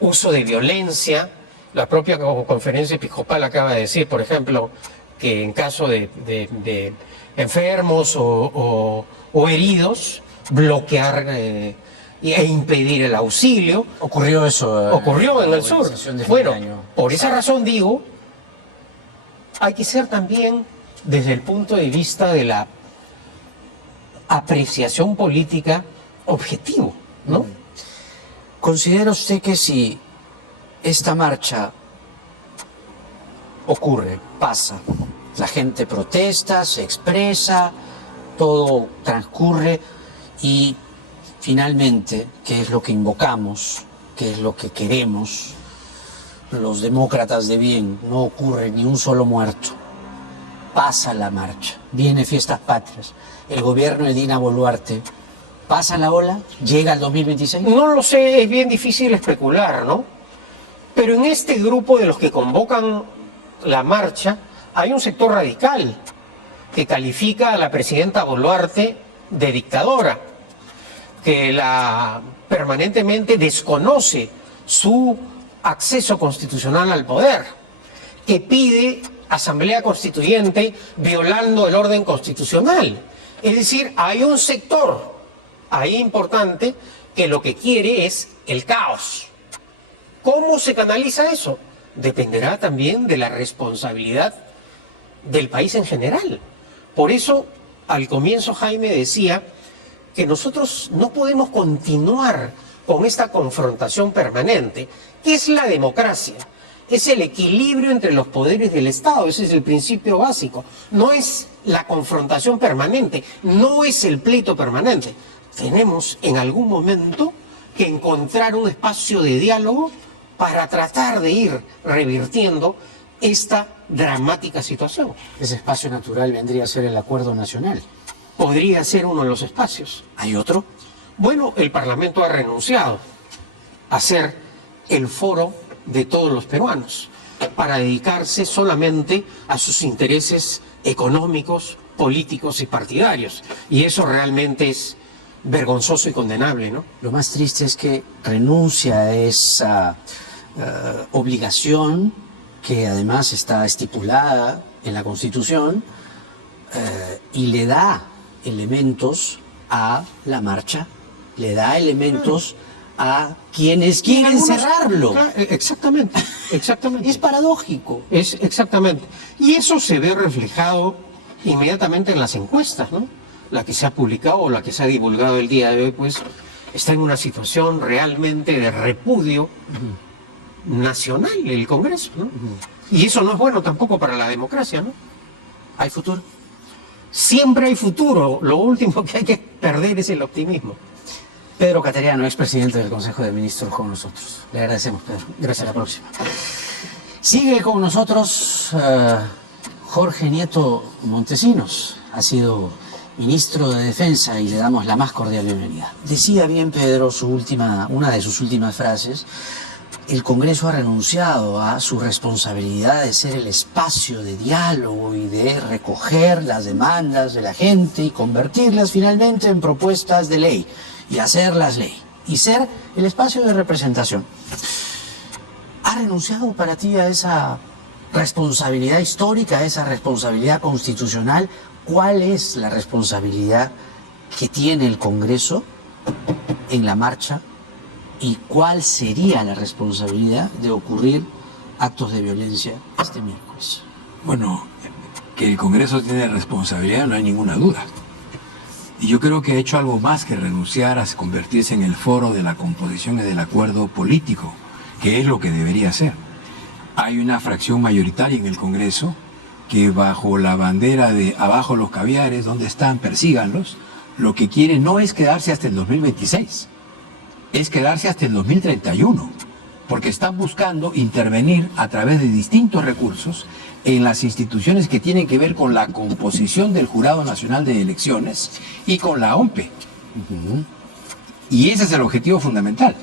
uso de violencia, la propia conferencia episcopal acaba de decir, por ejemplo, que en caso de enfermos o heridos, bloquear e impedir el auxilio. Ocurrió eso. Ocurrió en el sur. movilización de fin Bueno, de año. por esa razón digo, hay que ser también desde el punto de vista de la apreciación política objetivo, ¿no? ¿Considera usted que si esta marcha ocurre, pasa, la gente protesta, se expresa, todo transcurre y finalmente, ¿qué es lo que invocamos? ¿Qué es lo que queremos? Los demócratas de bien, no ocurre ni un solo muerto. Pasa la marcha, viene Fiestas Patrias, el gobierno de Dina Boluarte, ¿pasa la ola? ¿Llega al 2026? No lo sé, es bien difícil especular, ¿no? Pero en este grupo de los que convocan la marcha hay un sector radical que califica a la presidenta Boluarte de dictadora, que la permanentemente desconoce su acceso constitucional al poder, que pide asamblea constituyente violando el orden constitucional. Es decir, hay un sector ahí importante que lo que quiere es el caos. ¿Cómo se canaliza eso? Dependerá también de la responsabilidad del país en general. Por eso, al comienzo Jaime decía que nosotros no podemos continuar con esta confrontación permanente. ¿Qué es la democracia? Es el equilibrio entre los poderes del Estado, ese es el principio básico. No es la confrontación permanente, no es el pleito permanente. Tenemos en algún momento que encontrar un espacio de diálogo para tratar de ir revirtiendo esta dramática situación. Ese espacio natural vendría a ser el acuerdo nacional. Podría ser uno de los espacios. ¿Hay otro? Bueno, el Parlamento ha renunciado a ser el foro de todos los peruanos para dedicarse solamente a sus intereses económicos, políticos y partidarios. Y eso realmente es vergonzoso y condenable, ¿no? Lo más triste es que renuncia a obligación que además está estipulada en la Constitución y le da elementos a la marcha, le da elementos a quienes quieren cerrarlo. Exactamente, exactamente. Es paradójico. Es exactamente. Y eso se ve reflejado inmediatamente en las encuestas, ¿no? La que se ha publicado o la que se ha divulgado el día de hoy, pues, está en una situación realmente de repudio nacional el Congreso, ¿no? Y eso no es bueno tampoco para la democracia, ¿no? ¿Hay futuro? Siempre hay futuro. Lo último que hay que perder es el optimismo. Pedro Cateriano, expresidente del Consejo de Ministros, con nosotros. Le agradecemos, Pedro. Gracias. A la próxima. Sigue con nosotros Jorge Nieto Montesinos. Ha sido ministro de Defensa y le damos la más cordial bienvenida. Decía bien Pedro una de sus últimas frases. El Congreso ha renunciado a su responsabilidad de ser el espacio de diálogo y de recoger las demandas de la gente y convertirlas finalmente en propuestas de ley y hacerlas ley y ser el espacio de representación. ¿Ha renunciado para ti a esa responsabilidad histórica, a esa responsabilidad constitucional? ¿Cuál es la responsabilidad que tiene el Congreso en la marcha? ¿Y cuál sería la responsabilidad de ocurrir actos de violencia este miércoles? Bueno, que el Congreso tiene responsabilidad no hay ninguna duda. Y yo creo que ha hecho algo más que renunciar a convertirse en el foro de la composición y del acuerdo político, que es lo que debería ser. Hay una fracción mayoritaria en el Congreso que bajo la bandera de abajo los caviares, ¿dónde están? Persíganlos. Lo que quiere no es quedarse hasta el 2026. Es quedarse hasta el 2031, porque están buscando intervenir a través de distintos recursos en las instituciones que tienen que ver con la composición del Jurado Nacional de Elecciones y con la OMPE. Y ese es el objetivo fundamental.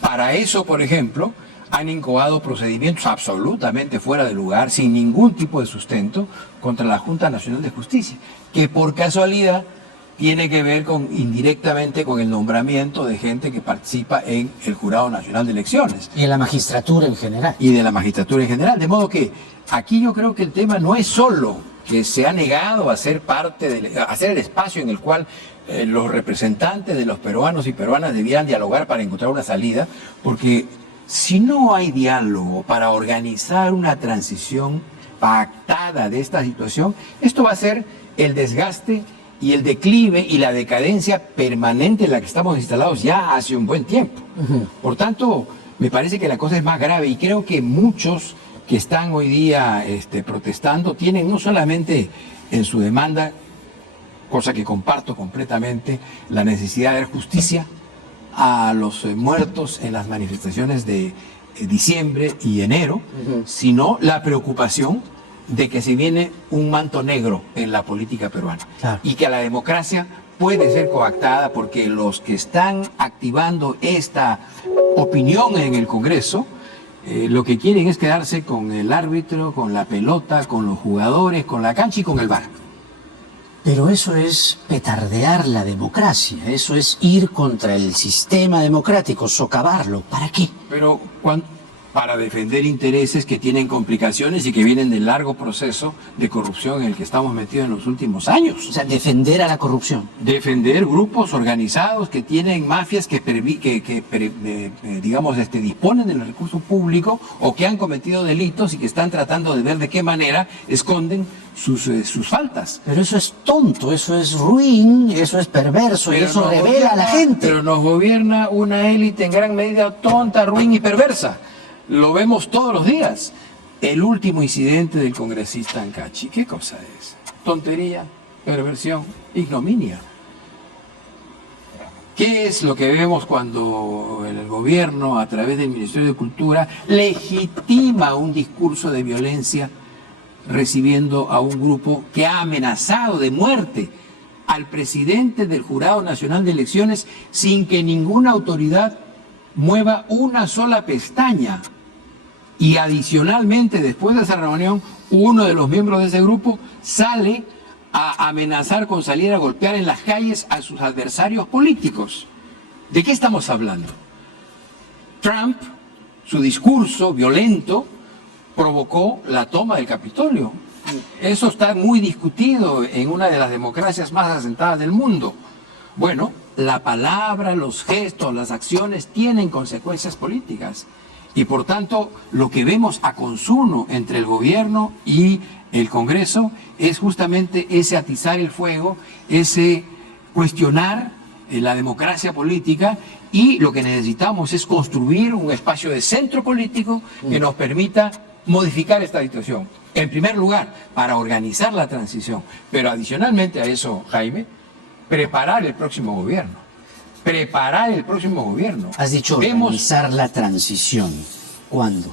Para eso, por ejemplo, han incoado procedimientos absolutamente fuera de lugar, sin ningún tipo de sustento, contra la Junta Nacional de Justicia, que por casualidad tiene que ver indirectamente con el nombramiento de gente que participa en el Jurado Nacional de Elecciones. Y en la magistratura en general. Y de la magistratura en general. De modo que aquí yo creo que el tema no es solo que se ha negado a ser a ser el espacio en el cual los representantes de los peruanos y peruanas debieran dialogar para encontrar una salida, porque si no hay diálogo para organizar una transición pactada de esta situación, esto va a ser el desgaste y el declive y la decadencia permanente en la que estamos instalados ya hace un buen tiempo. Por tanto, me parece que la cosa es más grave y creo que muchos que están hoy día protestando tienen no solamente en su demanda, cosa que comparto completamente, la necesidad de dar justicia a los muertos en las manifestaciones de diciembre y enero, sino la preocupación de que se viene un manto negro en la política peruana. Claro. Y que la democracia puede ser coactada porque los que están activando esta opinión en el Congreso lo que quieren es quedarse con el árbitro, con la pelota, con los jugadores, con la cancha y con el VAR. Pero eso es petardear la democracia, eso es ir contra el sistema democrático, socavarlo. ¿Para qué? Pero para defender intereses que tienen complicaciones y que vienen del largo proceso de corrupción en el que estamos metidos en los últimos años. O sea, defender a la corrupción. Defender grupos organizados que tienen mafias que disponen del recurso público o que han cometido delitos y que están tratando de ver de qué manera esconden sus faltas. Pero eso es tonto, eso es ruin, eso es perverso y eso revela a la gente. Pero nos gobierna una élite en gran medida tonta, ruin y perversa. Lo vemos todos los días. El último incidente del congresista Ancachi, ¿qué cosa es? Tontería, perversión, ignominia. ¿Qué es lo que vemos cuando el gobierno, a través del Ministerio de Cultura, legitima un discurso de violencia recibiendo a un grupo que ha amenazado de muerte al presidente del Jurado Nacional de Elecciones sin que ninguna autoridad mueva una sola pestaña? Y adicionalmente, después de esa reunión, uno de los miembros de ese grupo sale a amenazar con salir a golpear en las calles a sus adversarios políticos. ¿De qué estamos hablando? Trump, su discurso violento provocó la toma del Capitolio. Eso está muy discutido en una de las democracias más asentadas del mundo. Bueno, la palabra, los gestos, las acciones tienen consecuencias políticas. Y por tanto, lo que vemos a consuno entre el gobierno y el Congreso es justamente ese atizar el fuego, ese cuestionar la democracia política, y lo que necesitamos es construir un espacio de centro político que nos permita modificar esta situación. En primer lugar, para organizar la transición, pero adicionalmente a eso, Jaime, preparar el próximo gobierno. Preparar el próximo gobierno. Has dicho organizar la transición. ¿Cuándo?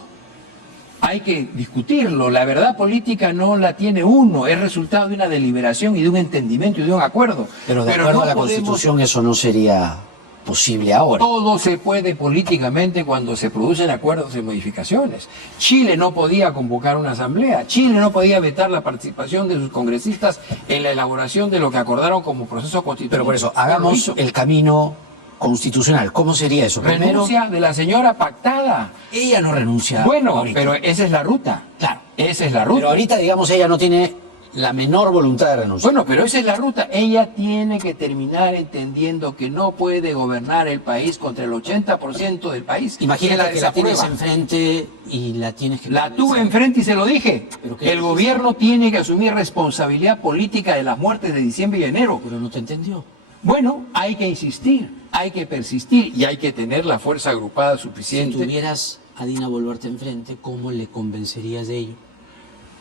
Hay que discutirlo. La verdad política no la tiene uno, es resultado de una deliberación y de un entendimiento y de un acuerdo. Pero de acuerdo a la Constitución eso no sería posible ahora. Todo se puede políticamente cuando se producen acuerdos y modificaciones. Chile no podía convocar una asamblea, Chile no podía vetar la participación de sus congresistas en la elaboración de lo que acordaron como proceso constitucional. Pero por eso, hagamos el camino constitucional. ¿Cómo sería eso? Renuncia de la señora pactada. Ella no renuncia. Bueno, ahorita. pero esa es la ruta. Claro. Esa es la ruta. Pero ahorita, digamos, ella no tiene la menor voluntad de renunciar. Bueno, pero esa es la ruta. Ella tiene que terminar entendiendo que no puede gobernar el país contra el 80% del país. Imagínate que la tienes enfrente y la tienes que... La tuve enfrente y se lo dije. El gobierno tiene que asumir responsabilidad política de las muertes de diciembre y enero. Pero no te entendió. Bueno, hay que insistir, hay que persistir y hay que tener la fuerza agrupada suficiente. Si tuvieras a Dina Boluarte enfrente, ¿cómo le convencerías de ello?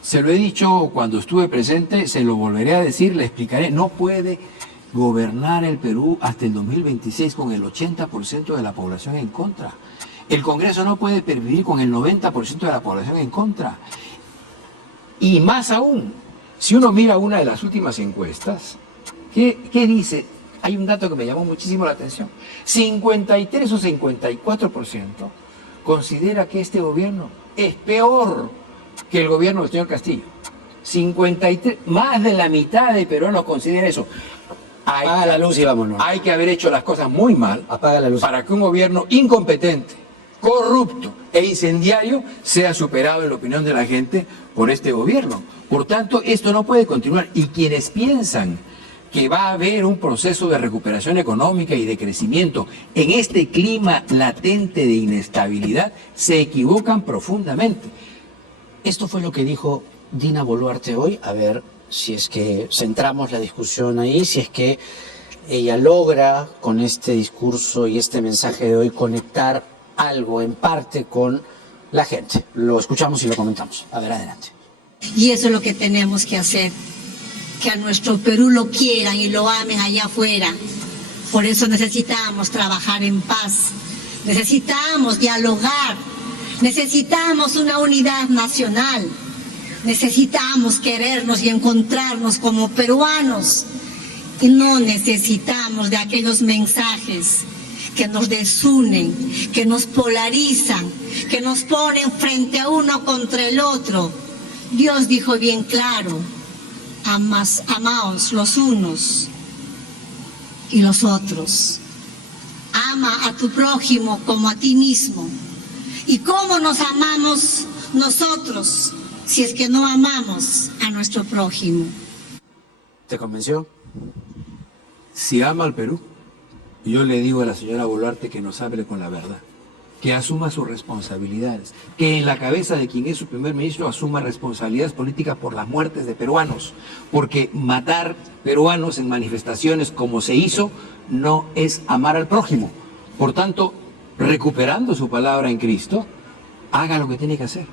Se lo he dicho cuando estuve presente, se lo volveré a decir, le explicaré. No puede gobernar el Perú hasta el 2026 con el 80% de la población en contra. El Congreso no puede pervivir con el 90% de la población en contra. Y más aún, si uno mira una de las últimas encuestas, ¿qué dice? Hay un dato que me llamó muchísimo la atención. 53 o 54% considera que este gobierno es peor que el gobierno del señor Castillo. 53, más de la mitad de peruanos considera eso. Apaga la luz y vámonos. Hay que haber hecho las cosas muy mal. Apaga la luz. Para que un gobierno incompetente, corrupto e incendiario sea superado en la opinión de la gente por este gobierno. Por tanto, esto no puede continuar. Y quienes piensan que va a haber un proceso de recuperación económica y de crecimiento en este clima latente de inestabilidad, se equivocan profundamente. Esto fue lo que dijo Dina Boluarte hoy. A ver si es que centramos la discusión ahí, si es que ella logra con este discurso y este mensaje de hoy conectar algo en parte con la gente. Lo escuchamos y lo comentamos. A ver, adelante. Y eso es lo que tenemos que hacer, que a nuestro Perú lo quieran y lo amen allá afuera. Por eso necesitamos trabajar en paz, necesitamos dialogar, necesitamos una unidad nacional, necesitamos querernos y encontrarnos como peruanos y no necesitamos de aquellos mensajes que nos desunen, que nos polarizan, que nos ponen frente a uno contra el otro. Dios dijo bien claro: amaos los unos y los otros. Ama a tu prójimo como a ti mismo. ¿Y cómo nos amamos nosotros si es que no amamos a nuestro prójimo? ¿Te convenció? Si ama al Perú, yo le digo a la señora Boluarte que nos hable con la verdad, que asuma sus responsabilidades, que en la cabeza de quien es su primer ministro asuma responsabilidades políticas por las muertes de peruanos, porque matar peruanos en manifestaciones como se hizo no es amar al prójimo. Por tanto, recuperando su palabra en Cristo, haga lo que tiene que hacer.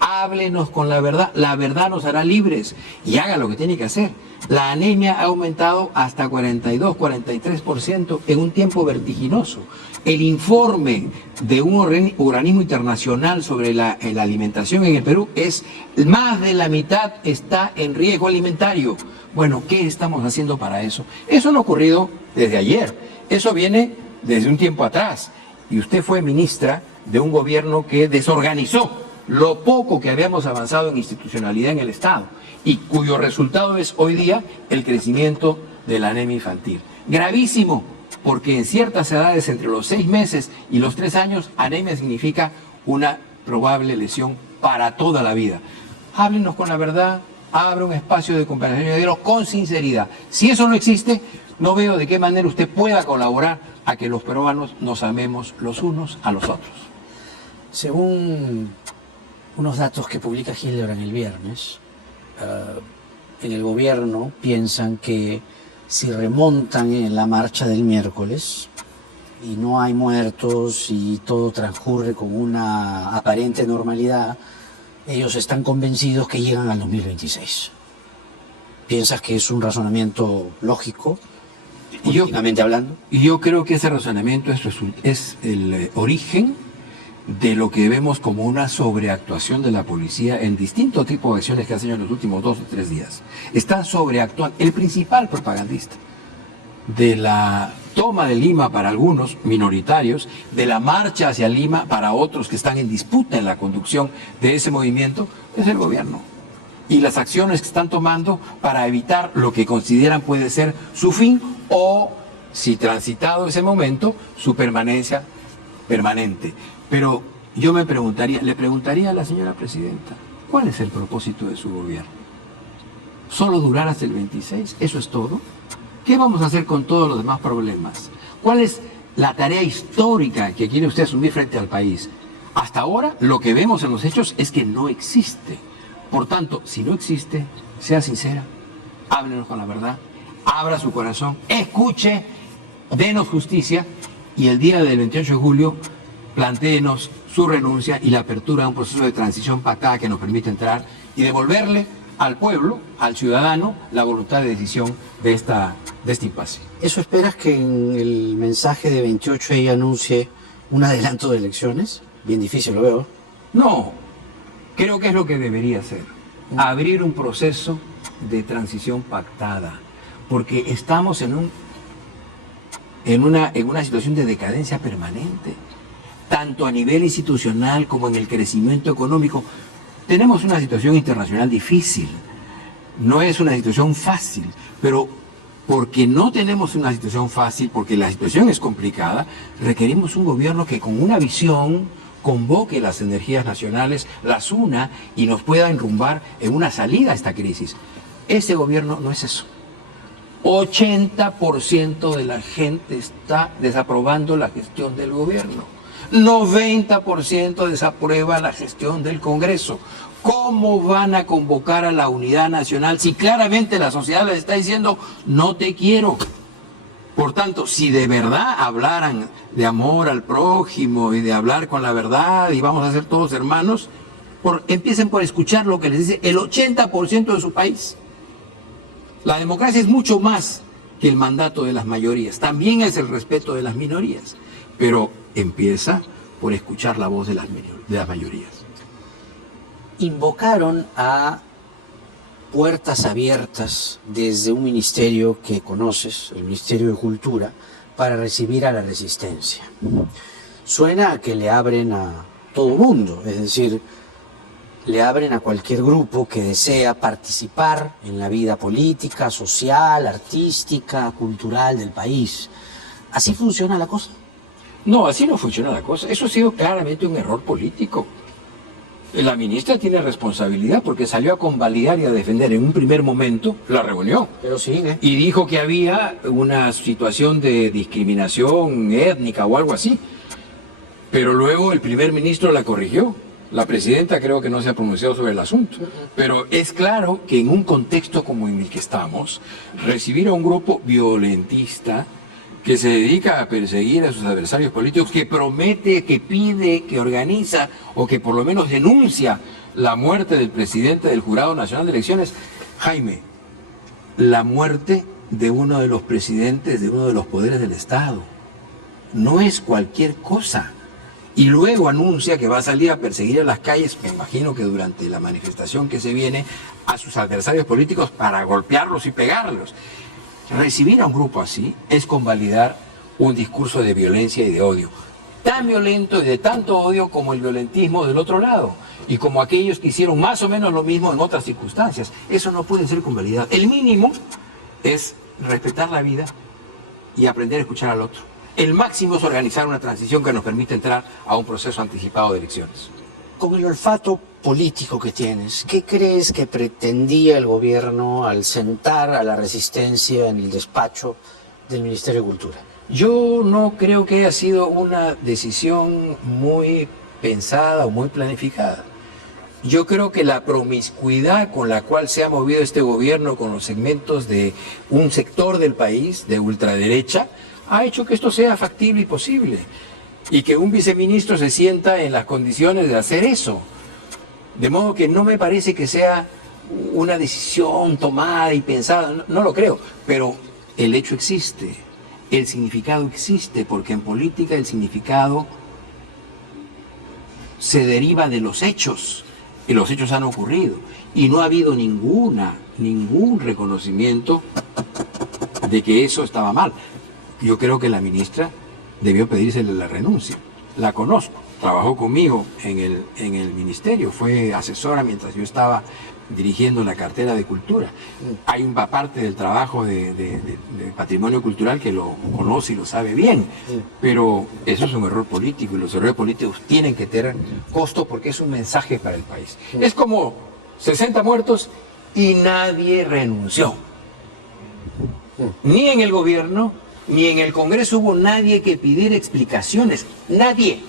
Háblenos con la verdad nos hará libres y haga lo que tiene que hacer. La anemia ha aumentado hasta 42, 43% en un tiempo vertiginoso. El informe de un organismo internacional sobre la alimentación en el Perú es más de la mitad está en riesgo alimentario. Bueno, ¿qué estamos haciendo para eso? Eso no ha ocurrido desde ayer, eso viene desde un tiempo atrás. Y usted fue ministra de un gobierno que desorganizó lo poco que habíamos avanzado en institucionalidad en el Estado y cuyo resultado es hoy día el crecimiento de la anemia infantil. Gravísimo, porque en ciertas edades, entre los 6 meses y los 3 años, anemia significa una probable lesión para toda la vida. Háblenos con la verdad, abra un espacio de conversación y diálogo con sinceridad. Si eso no existe, no veo de qué manera usted pueda colaborar a que los peruanos nos amemos los unos a los otros. Según unos datos que publica Hildebrand el viernes, en el gobierno piensan que si remontan en la marcha del miércoles y no hay muertos y todo transcurre con una aparente normalidad, ellos están convencidos que llegan al 2026. ¿Piensas que es un razonamiento lógico, políticamente hablando? Yo creo que ese razonamiento es el origen de lo que vemos como una sobreactuación de la policía en distintos tipos de acciones que hacen en los últimos 2 o 3 días. Están sobreactuando. El principal propagandista de la toma de Lima para algunos minoritarios, de la marcha hacia Lima para otros que están en disputa en la conducción de ese movimiento, es el gobierno. Y las acciones que están tomando para evitar lo que consideran puede ser su fin o, si transitado ese momento, su permanencia permanente. Pero yo le preguntaría a la señora presidenta, ¿cuál es el propósito de su gobierno? ¿Solo durar hasta el 26? ¿Eso es todo? ¿Qué vamos a hacer con todos los demás problemas? ¿Cuál es la tarea histórica que quiere usted asumir frente al país? Hasta ahora, lo que vemos en los hechos es que no existe. Por tanto, si no existe, sea sincera, háblenos con la verdad, abra su corazón, escuche, denos justicia y el día del 28 de julio plantéenos su renuncia y la apertura de un proceso de transición pactada que nos permite entrar y devolverle al pueblo, al ciudadano, la voluntad de decisión de este impasse. ¿Eso esperas que en el mensaje de 28 ella anuncie un adelanto de elecciones? Bien difícil lo veo. No, creo que es lo que debería hacer. Abrir un proceso de transición pactada, porque estamos en una situación de decadencia permanente, tanto a nivel institucional como en el crecimiento económico. Tenemos una situación internacional difícil, no es una situación fácil, pero porque no tenemos una situación fácil, porque la situación es complicada, requerimos un gobierno que con una visión convoque las energías nacionales, las una y nos pueda enrumbar en una salida a esta crisis. Ese gobierno no es eso. 80% de la gente está desaprobando la gestión del gobierno. 90% desaprueba la gestión del Congreso. ¿Cómo van a convocar a la unidad nacional si claramente la sociedad les está diciendo no te quiero? Por tanto, si de verdad hablaran de amor al prójimo y de hablar con la verdad y vamos a ser todos hermanos, empiecen por escuchar lo que les dice el 80% de su país. La democracia es mucho más que el mandato de las mayorías, también es el respeto de las minorías, pero empieza por escuchar la voz de las mayorías. Invocaron a puertas abiertas desde un ministerio que conoces, el Ministerio de Cultura, para recibir a la resistencia. Suena a que le abren a todo mundo, es decir, le abren a cualquier grupo que desea participar en la vida política, social, artística, cultural del país. ¿Así funciona la cosa? No, así no funciona la cosa. Eso ha sido claramente un error político. La ministra tiene responsabilidad porque salió a convalidar y a defender en un primer momento la reunión. Pero sigue. Y dijo que había una situación de discriminación étnica o algo así. Pero luego el primer ministro la corrigió. La presidenta creo que no se ha pronunciado sobre el asunto. Pero es claro que en un contexto como en el que estamos, recibir a un grupo violentista que se dedica a perseguir a sus adversarios políticos, que promete, que pide, que organiza o que por lo menos denuncia la muerte del presidente del Jurado Nacional de Elecciones. Jaime, la muerte de uno de los presidentes de uno de los poderes del Estado no es cualquier cosa. Y luego anuncia que va a salir a perseguir a las calles, me imagino que durante la manifestación que se viene, a sus adversarios políticos para golpearlos y pegarlos. Recibir a un grupo así es convalidar un discurso de violencia y de odio. Tan violento y de tanto odio como el violentismo del otro lado. Y como aquellos que hicieron más o menos lo mismo en otras circunstancias. Eso no puede ser convalidado. El mínimo es respetar la vida y aprender a escuchar al otro. El máximo es organizar una transición que nos permita entrar a un proceso anticipado de elecciones. Con el olfato político que tienes, ¿qué crees que pretendía el gobierno al sentar a la resistencia en el despacho del Ministerio de Cultura? Yo no creo que haya sido una decisión muy pensada o muy planificada. Yo creo que la promiscuidad con la cual se ha movido este gobierno con los segmentos de un sector del país, de ultraderecha, ha hecho que esto sea factible y posible. Y que un viceministro se sienta en las condiciones de hacer eso. De modo que no me parece que sea una decisión tomada y pensada, no lo creo, pero el hecho existe, el significado existe, porque en política el significado se deriva de los hechos, y los hechos han ocurrido, y no ha habido ningún reconocimiento de que eso estaba mal. Yo creo que la ministra debió pedírsele la renuncia. La conozco, trabajó conmigo en el ministerio, fue asesora mientras yo estaba dirigiendo la cartera de cultura. Hay una parte del trabajo de patrimonio cultural que lo conoce y lo sabe bien, pero eso es un error político y los errores políticos tienen que tener costo porque es un mensaje para el país. Es como 60 muertos y nadie renunció. Ni en el gobierno, ni en el Congreso hubo nadie que pidiera explicaciones. Nadie.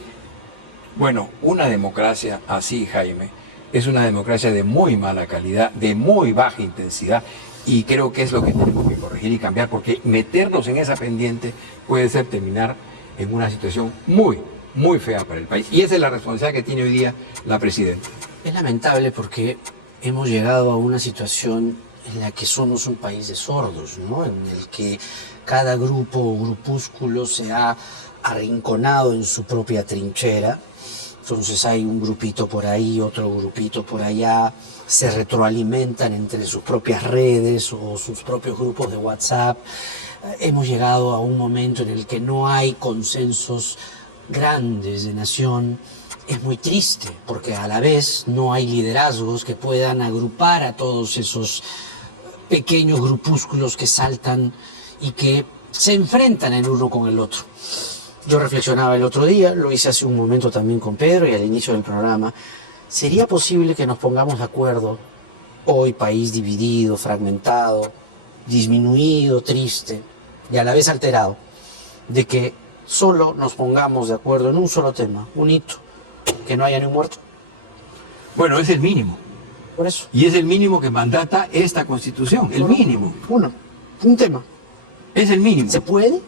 Bueno, una democracia así, Jaime, es una democracia de muy mala calidad, de muy baja intensidad, y creo que es lo que tenemos que corregir y cambiar, porque meternos en esa pendiente puede ser terminar en una situación muy, muy fea para el país. Y esa es la responsabilidad que tiene hoy día la presidenta. Es lamentable porque hemos llegado a una situación en la que somos un país de sordos, ¿no? En el que cada grupo o grupúsculo se ha arrinconado en su propia trinchera. Entonces hay un grupito por ahí, otro grupito por allá, se retroalimentan entre sus propias redes o sus propios grupos de WhatsApp. Hemos llegado a un momento en el que no hay consensos grandes de nación. Es muy triste porque a la vez no hay liderazgos que puedan agrupar a todos esos pequeños grupúsculos que saltan y que se enfrentan el uno con el otro. Yo reflexionaba el otro día, lo hice hace un momento también con Pedro y al inicio del programa. ¿Sería posible que nos pongamos de acuerdo, hoy país dividido, fragmentado, disminuido, triste y a la vez alterado, de que solo nos pongamos de acuerdo en un solo tema, un hito, que no haya ni un muerto? Bueno, es el mínimo. Por eso. Y es el mínimo que mandata esta Constitución, el mínimo. Un tema. Es el mínimo. ¿Se puede?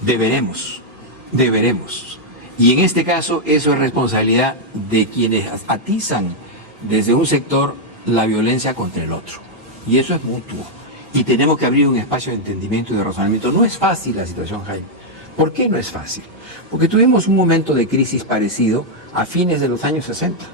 Deberemos. Y en este caso eso es responsabilidad de quienes atizan desde un sector la violencia contra el otro. Y eso es mutuo. Y tenemos que abrir un espacio de entendimiento y de razonamiento. No es fácil la situación, Jaime. ¿Por qué no es fácil? Porque tuvimos un momento de crisis parecido a fines de los años 60.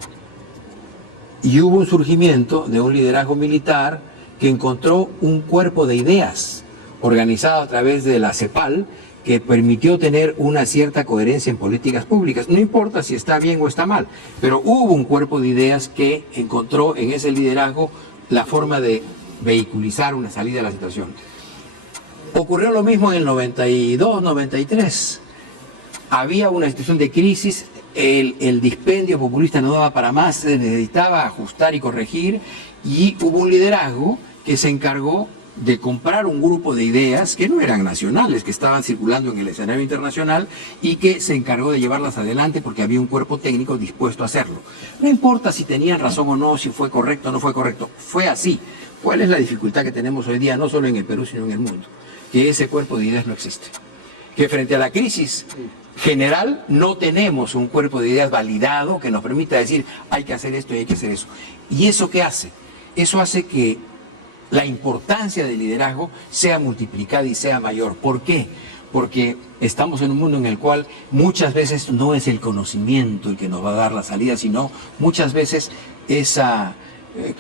Y hubo un surgimiento de un liderazgo militar que encontró un cuerpo de ideas organizado a través de la CEPAL, que permitió tener una cierta coherencia en políticas públicas. No importa si está bien o está mal, pero hubo un cuerpo de ideas que encontró en ese liderazgo la forma de vehiculizar una salida a la situación. Ocurrió lo mismo en el 92, 93. Había una situación de crisis, el dispendio populista no daba para más, se necesitaba ajustar y corregir, y hubo un liderazgo que se encargó de comprar un grupo de ideas que no eran nacionales, que estaban circulando en el escenario internacional y que se encargó de llevarlas adelante porque había un cuerpo técnico dispuesto a hacerlo. No importa si tenían razón o no, si fue correcto o no fue correcto, fue así. ¿Cuál es la dificultad que tenemos hoy día, no solo en el Perú, sino en el mundo? Que ese cuerpo de ideas no existe. Que frente a la crisis general no tenemos un cuerpo de ideas validado que nos permita decir hay que hacer esto y hay que hacer eso. ¿Y eso qué hace? Eso hace que la importancia del liderazgo sea multiplicada y sea mayor. ¿Por qué? Porque estamos en un mundo en el cual muchas veces no es el conocimiento el que nos va a dar la salida, sino muchas veces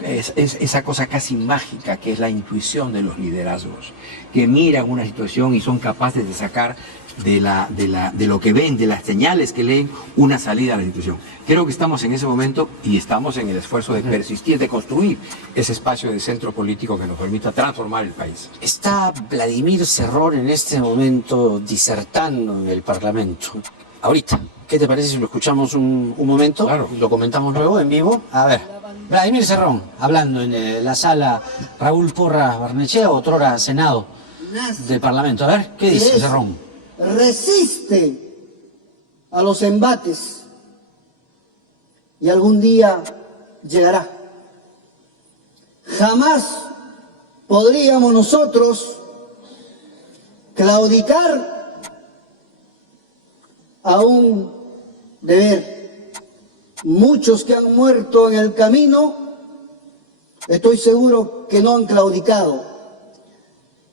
es esa cosa casi mágica que es la intuición de los liderazgos, que miran una situación y son capaces de sacar de lo que ven, de las señales que leen, una salida a la situación. Creo que estamos en ese momento y estamos en el esfuerzo de persistir, de construir ese espacio de centro político que nos permita transformar el país. Está Vladimir Cerrón en este momento disertando en el Parlamento. Ahorita, ¿qué te parece si lo escuchamos un momento? Claro. Y lo comentamos luego en vivo. A ver, Vladimir Cerrón, hablando en la sala Raúl Porras Barnechea, otrora Senado del Parlamento. A ver, ¿qué dice Cerrón? Resiste a los embates y algún día llegará. Jamás podríamos nosotros claudicar a un deber. Muchos que han muerto en el camino, estoy seguro que no han claudicado.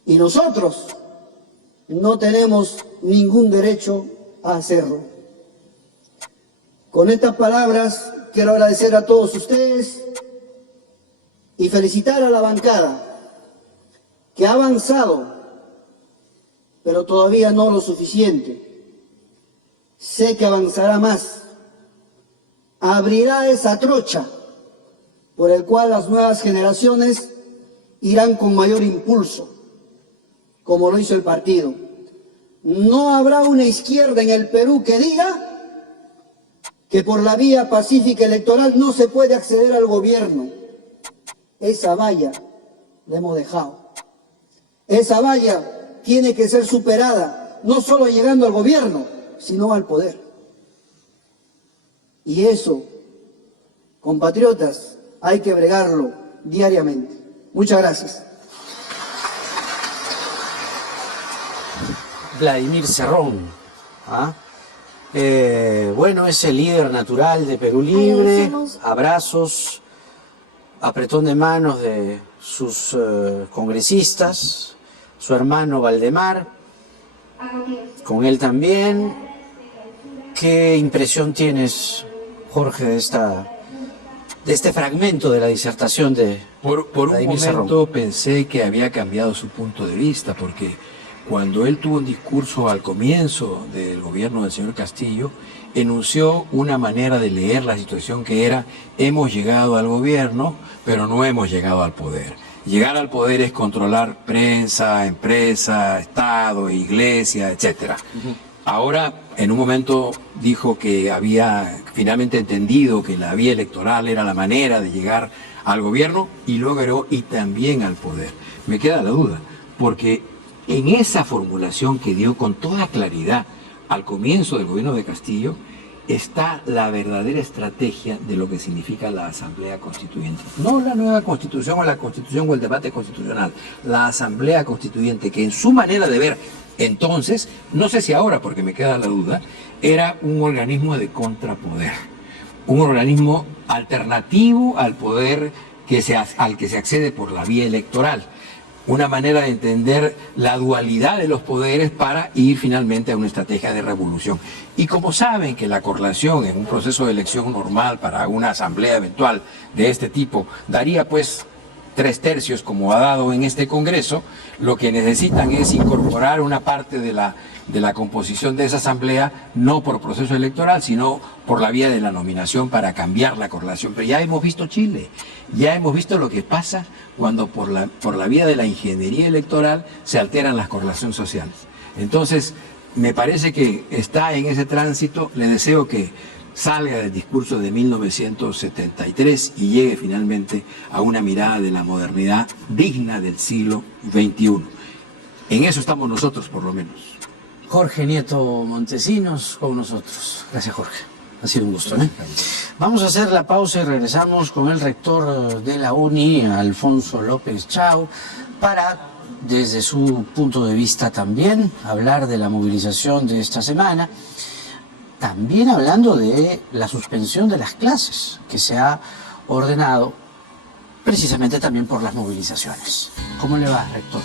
Y nosotros no tenemos ningún derecho a hacerlo. Con estas palabras quiero agradecer a todos ustedes y felicitar a la bancada que ha avanzado, pero todavía no lo suficiente. Sé que avanzará más. Abrirá esa trocha por el cual las nuevas generaciones irán con mayor impulso, como lo hizo el partido. No habrá una izquierda en el Perú que diga que por la vía pacífica electoral no se puede acceder al gobierno. Esa valla la hemos dejado. Esa valla tiene que ser superada, no solo llegando al gobierno, sino al poder. Y eso, compatriotas, hay que bregarlo diariamente. Muchas gracias. Vladimir Cerrón. Bueno, es el líder natural de Perú Libre. Abrazos, apretón de manos de sus congresistas, su hermano Valdemar, con él también. ¿Qué impresión tienes, Jorge, de este fragmento de la disertación de Por un Vladimir momento Cerrón? pensé que había cambiado su punto de vista, porque cuando él tuvo un discurso al comienzo del gobierno del señor Castillo, enunció una manera de leer la situación que era: hemos llegado al gobierno, pero no hemos llegado al poder. Llegar al poder es controlar prensa, empresa, Estado, iglesia, etc. Ahora, en un momento dijo que había finalmente entendido que la vía electoral era la manera de llegar al gobierno, y luego agregó: y también al poder. Me queda la duda, porque en esa formulación que dio con toda claridad al comienzo del gobierno de Castillo está la verdadera estrategia de lo que significa la Asamblea Constituyente. No la nueva Constitución o la Constitución o el debate constitucional, la Asamblea Constituyente, que en su manera de ver entonces, no sé si ahora, porque me queda la duda, era un organismo de contrapoder, un organismo alternativo al poder al que se accede por la vía electoral. Una manera de entender la dualidad de los poderes para ir finalmente a una estrategia de revolución. Y como saben que la correlación en un proceso de elección normal para una asamblea eventual de este tipo daría pues 3/3 como ha dado en este Congreso, lo que necesitan es incorporar una parte de la composición de esa asamblea, no por proceso electoral, sino por la vía de la nominación para cambiar la correlación. Pero ya hemos visto Chile, ya hemos visto lo que pasa cuando por la vía de la ingeniería electoral se alteran las correlaciones sociales. Entonces, me parece que está en ese tránsito. Le deseo que salga del discurso de 1973 y llegue finalmente a una mirada de la modernidad digna del siglo XXI. En eso estamos nosotros, por lo menos. Jorge Nieto Montesinos con nosotros. Gracias, Jorge. Ha sido un gusto, ¿eh? Vamos a hacer la pausa y regresamos con el rector de la UNI, Alfonso López Chau, para, desde su punto de vista también, hablar de la movilización de esta semana. También hablando de la suspensión de las clases que se ha ordenado precisamente también por las movilizaciones. ¿Cómo le va, rector?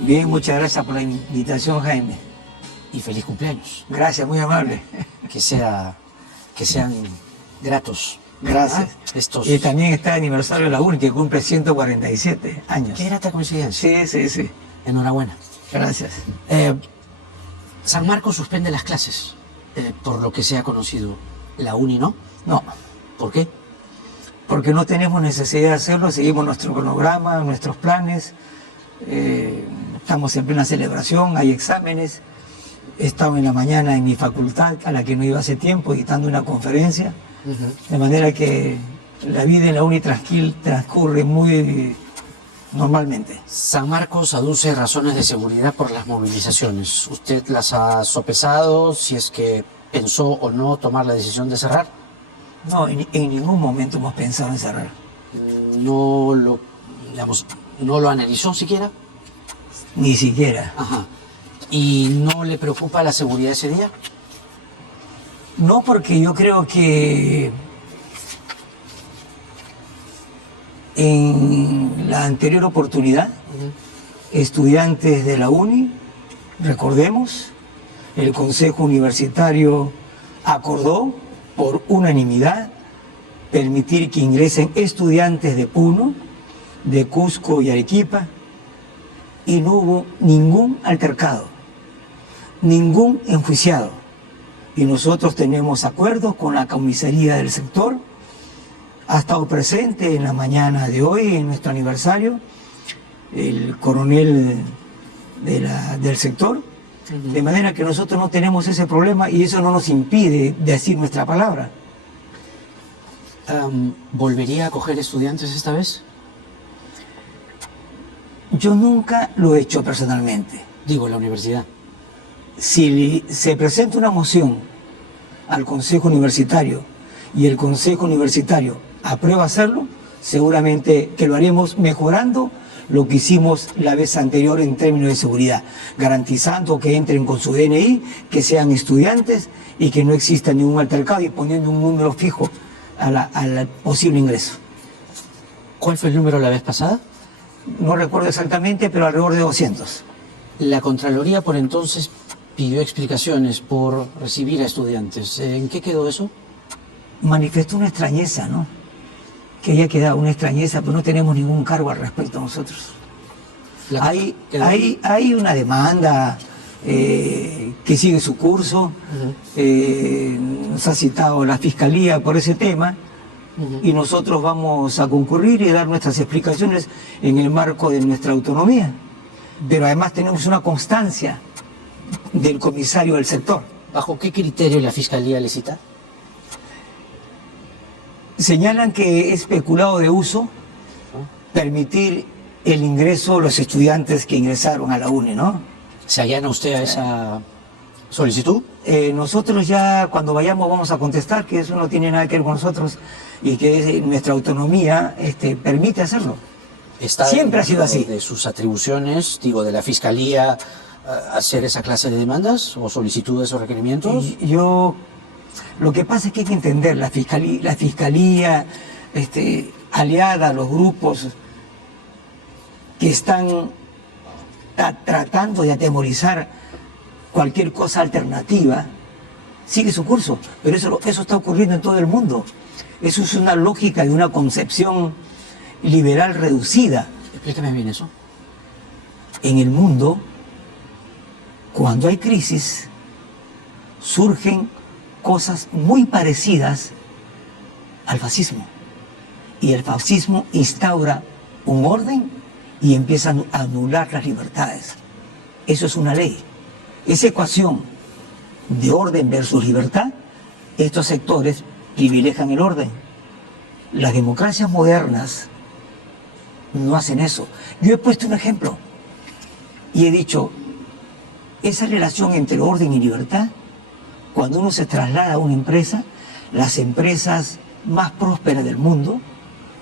Bien, muchas gracias por la invitación, Jaime. Y feliz cumpleaños. Gracias, muy amable. Que sean gratos. Gracias. Y también está el aniversario de la UNI, que cumple 147 años. ¿Qué grata coincidencia? Sí. Enhorabuena. Gracias. San Marcos suspende las clases, por lo que se ha conocido. ¿La UNI no? No. ¿Por qué? Porque no tenemos necesidad de hacerlo, seguimos nuestro cronograma, nuestros planes, estamos en plena celebración, hay exámenes. He estado en la mañana en mi facultad, a la que no iba hace tiempo, dictando una conferencia, de manera que la vida en la UNI transcurre muy normalmente. San Marcos aduce razones de seguridad por las movilizaciones. ¿Usted las ha sopesado, si es que pensó o no tomar la decisión de cerrar? No, en ningún momento hemos pensado en cerrar. ¿No lo analizó siquiera? Ni siquiera. Ajá. ¿Y no le preocupa la seguridad ese día? No, porque yo creo que en la anterior oportunidad, estudiantes de la UNI, recordemos, el Consejo Universitario acordó por unanimidad permitir que ingresen estudiantes de Puno, de Cusco y Arequipa, y no hubo ningún altercado, ningún enjuiciado. Y nosotros tenemos acuerdos con la comisaría del sector. Ha estado presente en la mañana de hoy, en nuestro aniversario, el coronel del sector, de manera que nosotros no tenemos ese problema y eso no nos impide decir nuestra palabra. ¿Volvería a acoger estudiantes esta vez? Yo nunca lo he hecho personalmente. Digo, en la universidad. Si se presenta una moción al Consejo Universitario y el Consejo Universitario aprueba hacerlo, seguramente que lo haremos mejorando lo que hicimos la vez anterior en términos de seguridad, garantizando que entren con su DNI, que sean estudiantes y que no exista ningún altercado y poniendo un número fijo al posible ingreso. ¿Cuál fue el número la vez pasada? No recuerdo exactamente, pero alrededor de 200. La Contraloría por entonces pidió explicaciones por recibir a estudiantes. ¿En qué quedó eso? Manifestó una extrañeza, ¿no? Que haya quedado una extrañeza, pero no tenemos ningún cargo al respecto nosotros. Hay una demanda que sigue su curso, nos ha citado la Fiscalía por ese tema, y nosotros vamos a concurrir y dar nuestras explicaciones en el marco de nuestra autonomía. Pero además tenemos una constancia del comisario del sector. ¿Bajo qué criterio la Fiscalía le cita? Señalan que es peculado de uso permitir el ingreso de los estudiantes que ingresaron a la UNI, ¿no? ¿Se allana usted a esa solicitud? Nosotros ya cuando vayamos vamos a contestar que eso no tiene nada que ver con nosotros y que nuestra autonomía permite hacerlo. Siempre ha sido así. ¿De sus atribuciones, digo, de la Fiscalía, hacer esa clase de demandas o solicitudes o requerimientos? Lo que pasa es que hay que entender, la fiscalía aliada a los grupos que están tratando de atemorizar cualquier cosa alternativa, sigue su curso, pero eso está ocurriendo en todo el mundo. Eso es una lógica de una concepción liberal reducida. Explícame bien eso. En el mundo, cuando hay crisis, surgen cosas muy parecidas al fascismo. Y el fascismo instaura un orden y empieza a anular las libertades. Eso es una ley. Esa ecuación de orden versus libertad, estos sectores privilegian el orden. Las democracias modernas no hacen eso. Yo he puesto un ejemplo y he dicho, esa relación entre orden y libertad, cuando uno se traslada a una empresa, las empresas más prósperas del mundo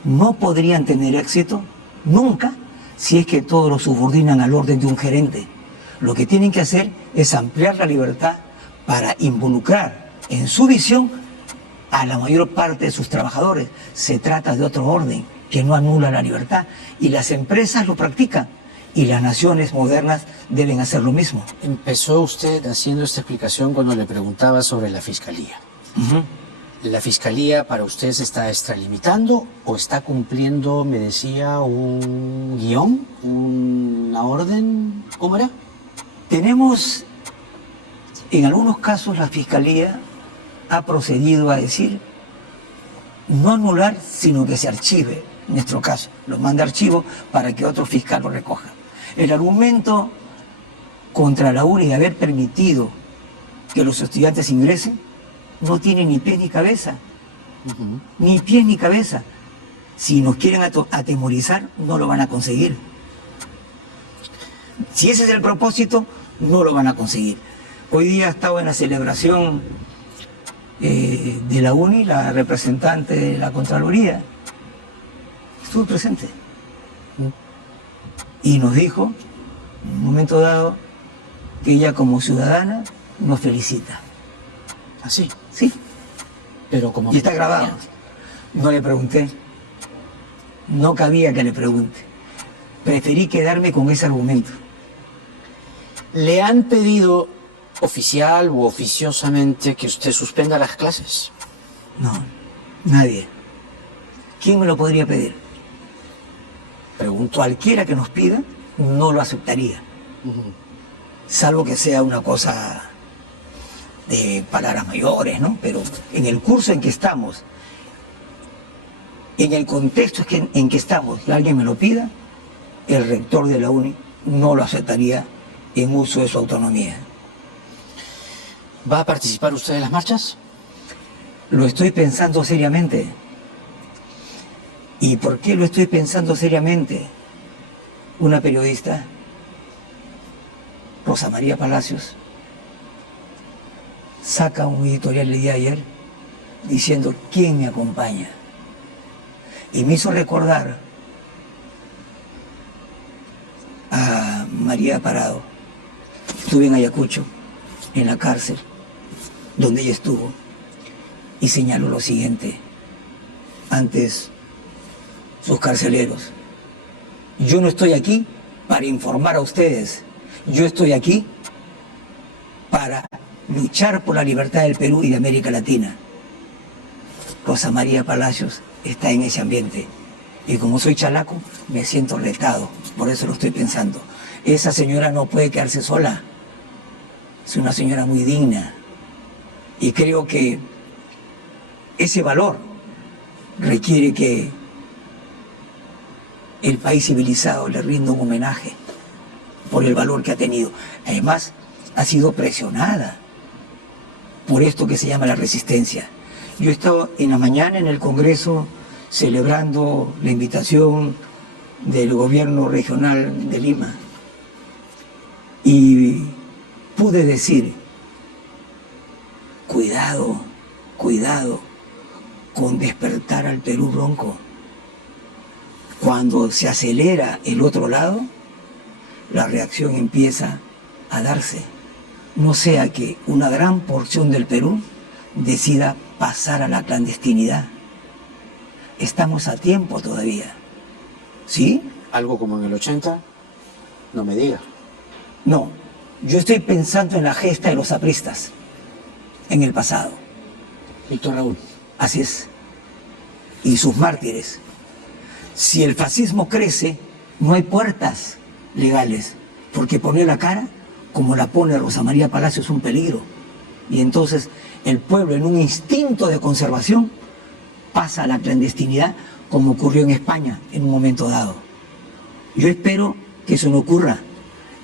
no podrían tener éxito nunca si es que todos lo subordinan al orden de un gerente. Lo que tienen que hacer es ampliar la libertad para involucrar en su visión a la mayor parte de sus trabajadores. Se trata de otro orden que no anula la libertad y las empresas lo practican y las naciones modernas deben hacer lo mismo. Empezó usted haciendo esta explicación cuando le preguntaba sobre la Fiscalía. ¿La Fiscalía para usted se está extralimitando o está cumpliendo, me decía, un guión, una orden? ¿Cómo era? Tenemos, en algunos casos la Fiscalía ha procedido a decir, no anular, sino que se archive, en nuestro caso, lo manda a archivo para que otro fiscal lo recoja. El argumento contra la UNI de haber permitido que los estudiantes ingresen no tiene ni pies ni cabeza, ni pies ni cabeza. Si nos quieren atemorizar, no lo van a conseguir. Si ese es el propósito, no lo van a conseguir. Hoy día he estado en la celebración de la UNI, la representante de la Contraloría estuvo presente y nos dijo, en un momento dado, que ella como ciudadana nos felicita. ¿Así? Sí. Pero como... Y está grabado. No le pregunté. No cabía que le pregunte. Preferí quedarme con ese argumento. ¿Le han pedido oficial u oficiosamente que usted suspenda las clases? No, nadie. ¿Quién me lo podría pedir? Pregunto, cualquiera que nos pida, no lo aceptaría. Salvo que sea una cosa de palabras mayores, ¿no? Pero en el curso en que estamos, en el contexto en que estamos, y alguien me lo pida, el rector de la UNI no lo aceptaría en uso de su autonomía. ¿Va a participar usted en las marchas? Lo estoy pensando seriamente. ¿Y por qué lo estoy pensando seriamente? Una periodista, Rosa María Palacios, saca un editorial el día de ayer diciendo quién me acompaña. Y me hizo recordar a María Parado. Estuve en Ayacucho, en la cárcel, donde ella estuvo, y señaló lo siguiente, antes sus carceleros: yo no estoy aquí para informar a ustedes, yo estoy aquí para luchar por la libertad del Perú y de América Latina. Rosa María Palacios está en ese ambiente, y como soy chalaco, me siento retado, por eso lo estoy pensando. Esa señora no puede quedarse sola, es una señora muy digna, y creo que ese valor requiere que el país civilizado le rinda un homenaje por el valor que ha tenido. Además, ha sido presionada por esto que se llama la resistencia. Yo he estado en la mañana en el Congreso celebrando la invitación del gobierno regional de Lima y pude decir, cuidado, cuidado con despertar al Perú bronco. Cuando se acelera el otro lado, la reacción empieza a darse. No sea que una gran porción del Perú decida pasar a la clandestinidad. Estamos a tiempo todavía. ¿Sí? ¿Algo como en el 80? No me diga. No, yo estoy pensando en la gesta de los apristas, en el pasado. Víctor Raúl. Así es. Y sus mártires. Si el fascismo crece, no hay puertas legales, porque poner la cara, como la pone Rosa María Palacios, es un peligro. Y entonces el pueblo, en un instinto de conservación, pasa a la clandestinidad, como ocurrió en España en un momento dado. Yo espero que eso no ocurra.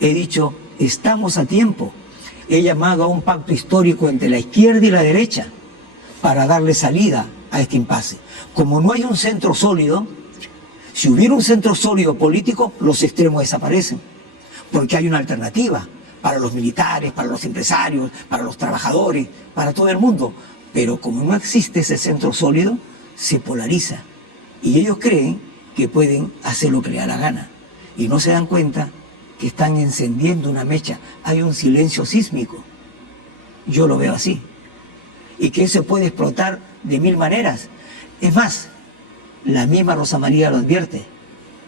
He dicho, estamos a tiempo. He llamado a un pacto histórico entre la izquierda y la derecha para darle salida a este impasse. Como no hay un centro sólido, si hubiera un centro sólido político, los extremos desaparecen, porque hay una alternativa para los militares, para los empresarios, para los trabajadores, para todo el mundo. Pero como no existe ese centro sólido, se polariza. Y ellos creen que pueden hacer lo que les da la gana. Y no se dan cuenta que están encendiendo una mecha. Hay un silencio sísmico. Yo lo veo así. Y que se puede explotar de mil maneras. Es más, la misma Rosa María lo advierte.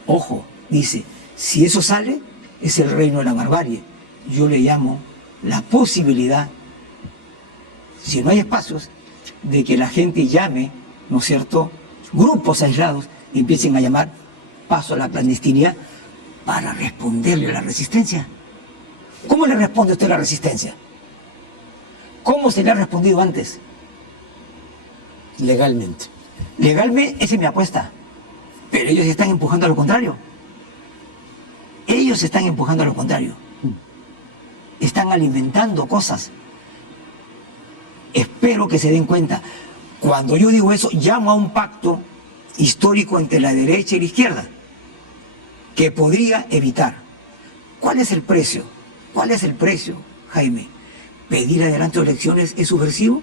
Ojo, dice, si eso sale, es el reino de la barbarie. Yo le llamo la posibilidad, si no hay espacios, de que la gente llame, ¿no es cierto?, grupos aislados y empiecen a llamar paso a la clandestinidad para responderle a la resistencia. ¿Cómo le responde usted a la resistencia? ¿Cómo se le ha respondido antes? Legalmente. Legalmente, esa es mi apuesta. Pero ellos están empujando a lo contrario. Ellos están empujando a lo contrario. Están alimentando cosas. Espero que se den cuenta. Cuando yo digo eso, llamo a un pacto histórico entre la derecha y la izquierda, que podría evitar. ¿Cuál es el precio? ¿Cuál es el precio, Jaime? ¿Pedir adelanto de elecciones es subversivo?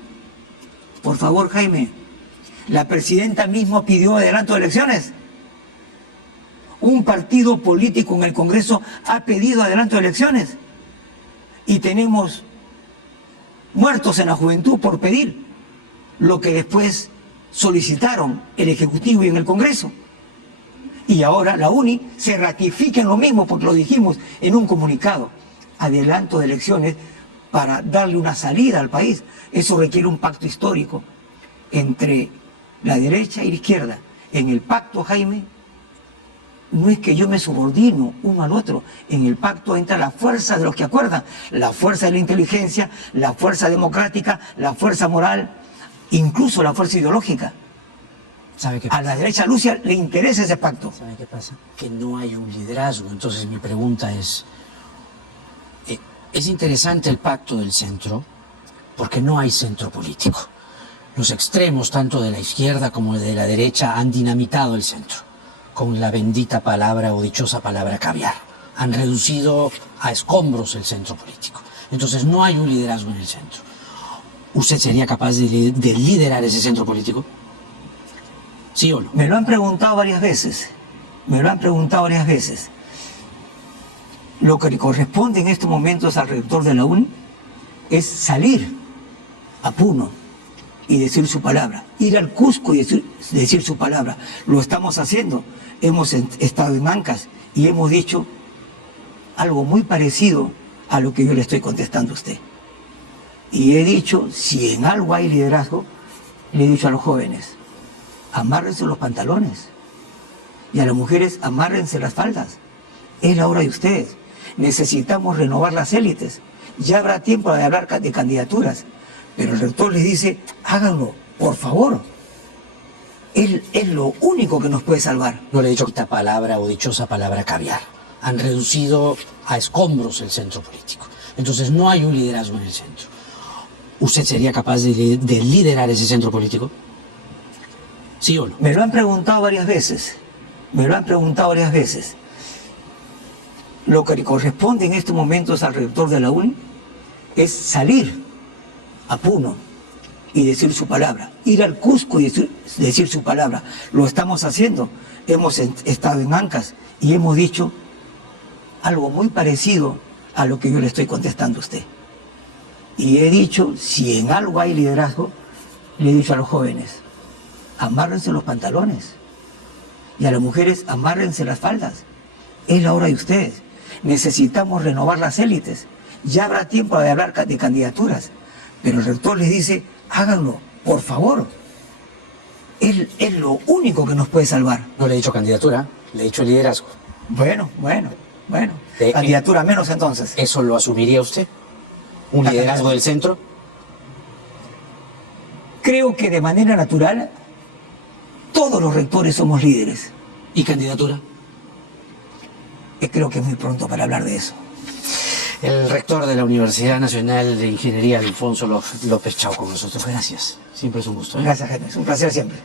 Por favor, Jaime, la presidenta misma pidió adelanto de elecciones. Un partido político en el Congreso ha pedido adelanto de elecciones. Y tenemos muertos en la juventud por pedir lo que después solicitaron el Ejecutivo y en el Congreso. Y ahora la UNI se ratifica en lo mismo, porque lo dijimos en un comunicado. Adelanto de elecciones para darle una salida al país. Eso requiere un pacto histórico entre la derecha y la izquierda. En el pacto, Jaime, no es que yo me subordino uno al otro. En el pacto entra la fuerza de los que acuerdan, la fuerza de la inteligencia, la fuerza democrática, la fuerza moral, incluso la fuerza ideológica. ¿Sabe qué pasa? A la derecha Lucia le interesa ese pacto. ¿Sabe qué pasa? Que no hay un liderazgo. Entonces mi pregunta es interesante el pacto del centro porque no hay centro político. Los extremos, tanto de la izquierda como de la derecha, han dinamitado el centro con la bendita palabra o dichosa palabra caviar. Han reducido a escombros el centro político. Entonces no hay un liderazgo en el centro. ¿Usted sería capaz de liderar ese centro político? ¿Sí o no? Me lo han preguntado varias veces. Me lo han preguntado varias veces. Lo que le corresponde en estos momentos al rector de la UNI es salir a Puno y decir su palabra. Ir al Cusco y decir su palabra. Lo estamos haciendo. Hemos estado en Ancas y hemos dicho algo muy parecido a lo que yo le estoy contestando a usted. Y he dicho, si en algo hay liderazgo, le he dicho a los jóvenes, amárrense los pantalones. Y a las mujeres, amárrense las faldas. Es la hora de ustedes. Necesitamos renovar las élites. Ya habrá tiempo de hablar de candidaturas. Pero el rector les dice, háganlo, por favor. Es lo único que nos puede salvar. No le he dicho esta palabra o dichosa palabra caviar. Han reducido a escombros el centro político. Entonces no hay un liderazgo en el centro. ¿Usted sería capaz de liderar ese centro político? ¿Sí o no? Me lo han preguntado varias veces. Me lo han preguntado varias veces. Lo que le corresponde en estos momentos al rector de la UNI es salir a Puno y decir su palabra. Ir al Cusco y decir su palabra. Lo estamos haciendo. Hemos estado en Ancas y hemos dicho algo muy parecido a lo que yo le estoy contestando a usted. Y he dicho, si en algo hay liderazgo, le he dicho a los jóvenes, amárrense los pantalones. Y a las mujeres, amárrense las faldas. Es la hora de ustedes. Necesitamos renovar las élites. Ya habrá tiempo de hablar de candidaturas. Pero el rector les dice, háganlo, por favor. Es lo único que nos puede salvar. No le he dicho candidatura, le he dicho liderazgo. Bueno. Candidatura menos entonces. ¿Eso lo asumiría usted? ¿Un liderazgo del centro? Creo que de manera natural todos los rectores somos líderes. ¿Y candidatura? Creo que es muy pronto para hablar de eso. El rector de la Universidad Nacional de Ingeniería, Alfonso López Chau, con nosotros. Gracias. Siempre es un gusto. Gracias, Jaime. Es un placer siempre.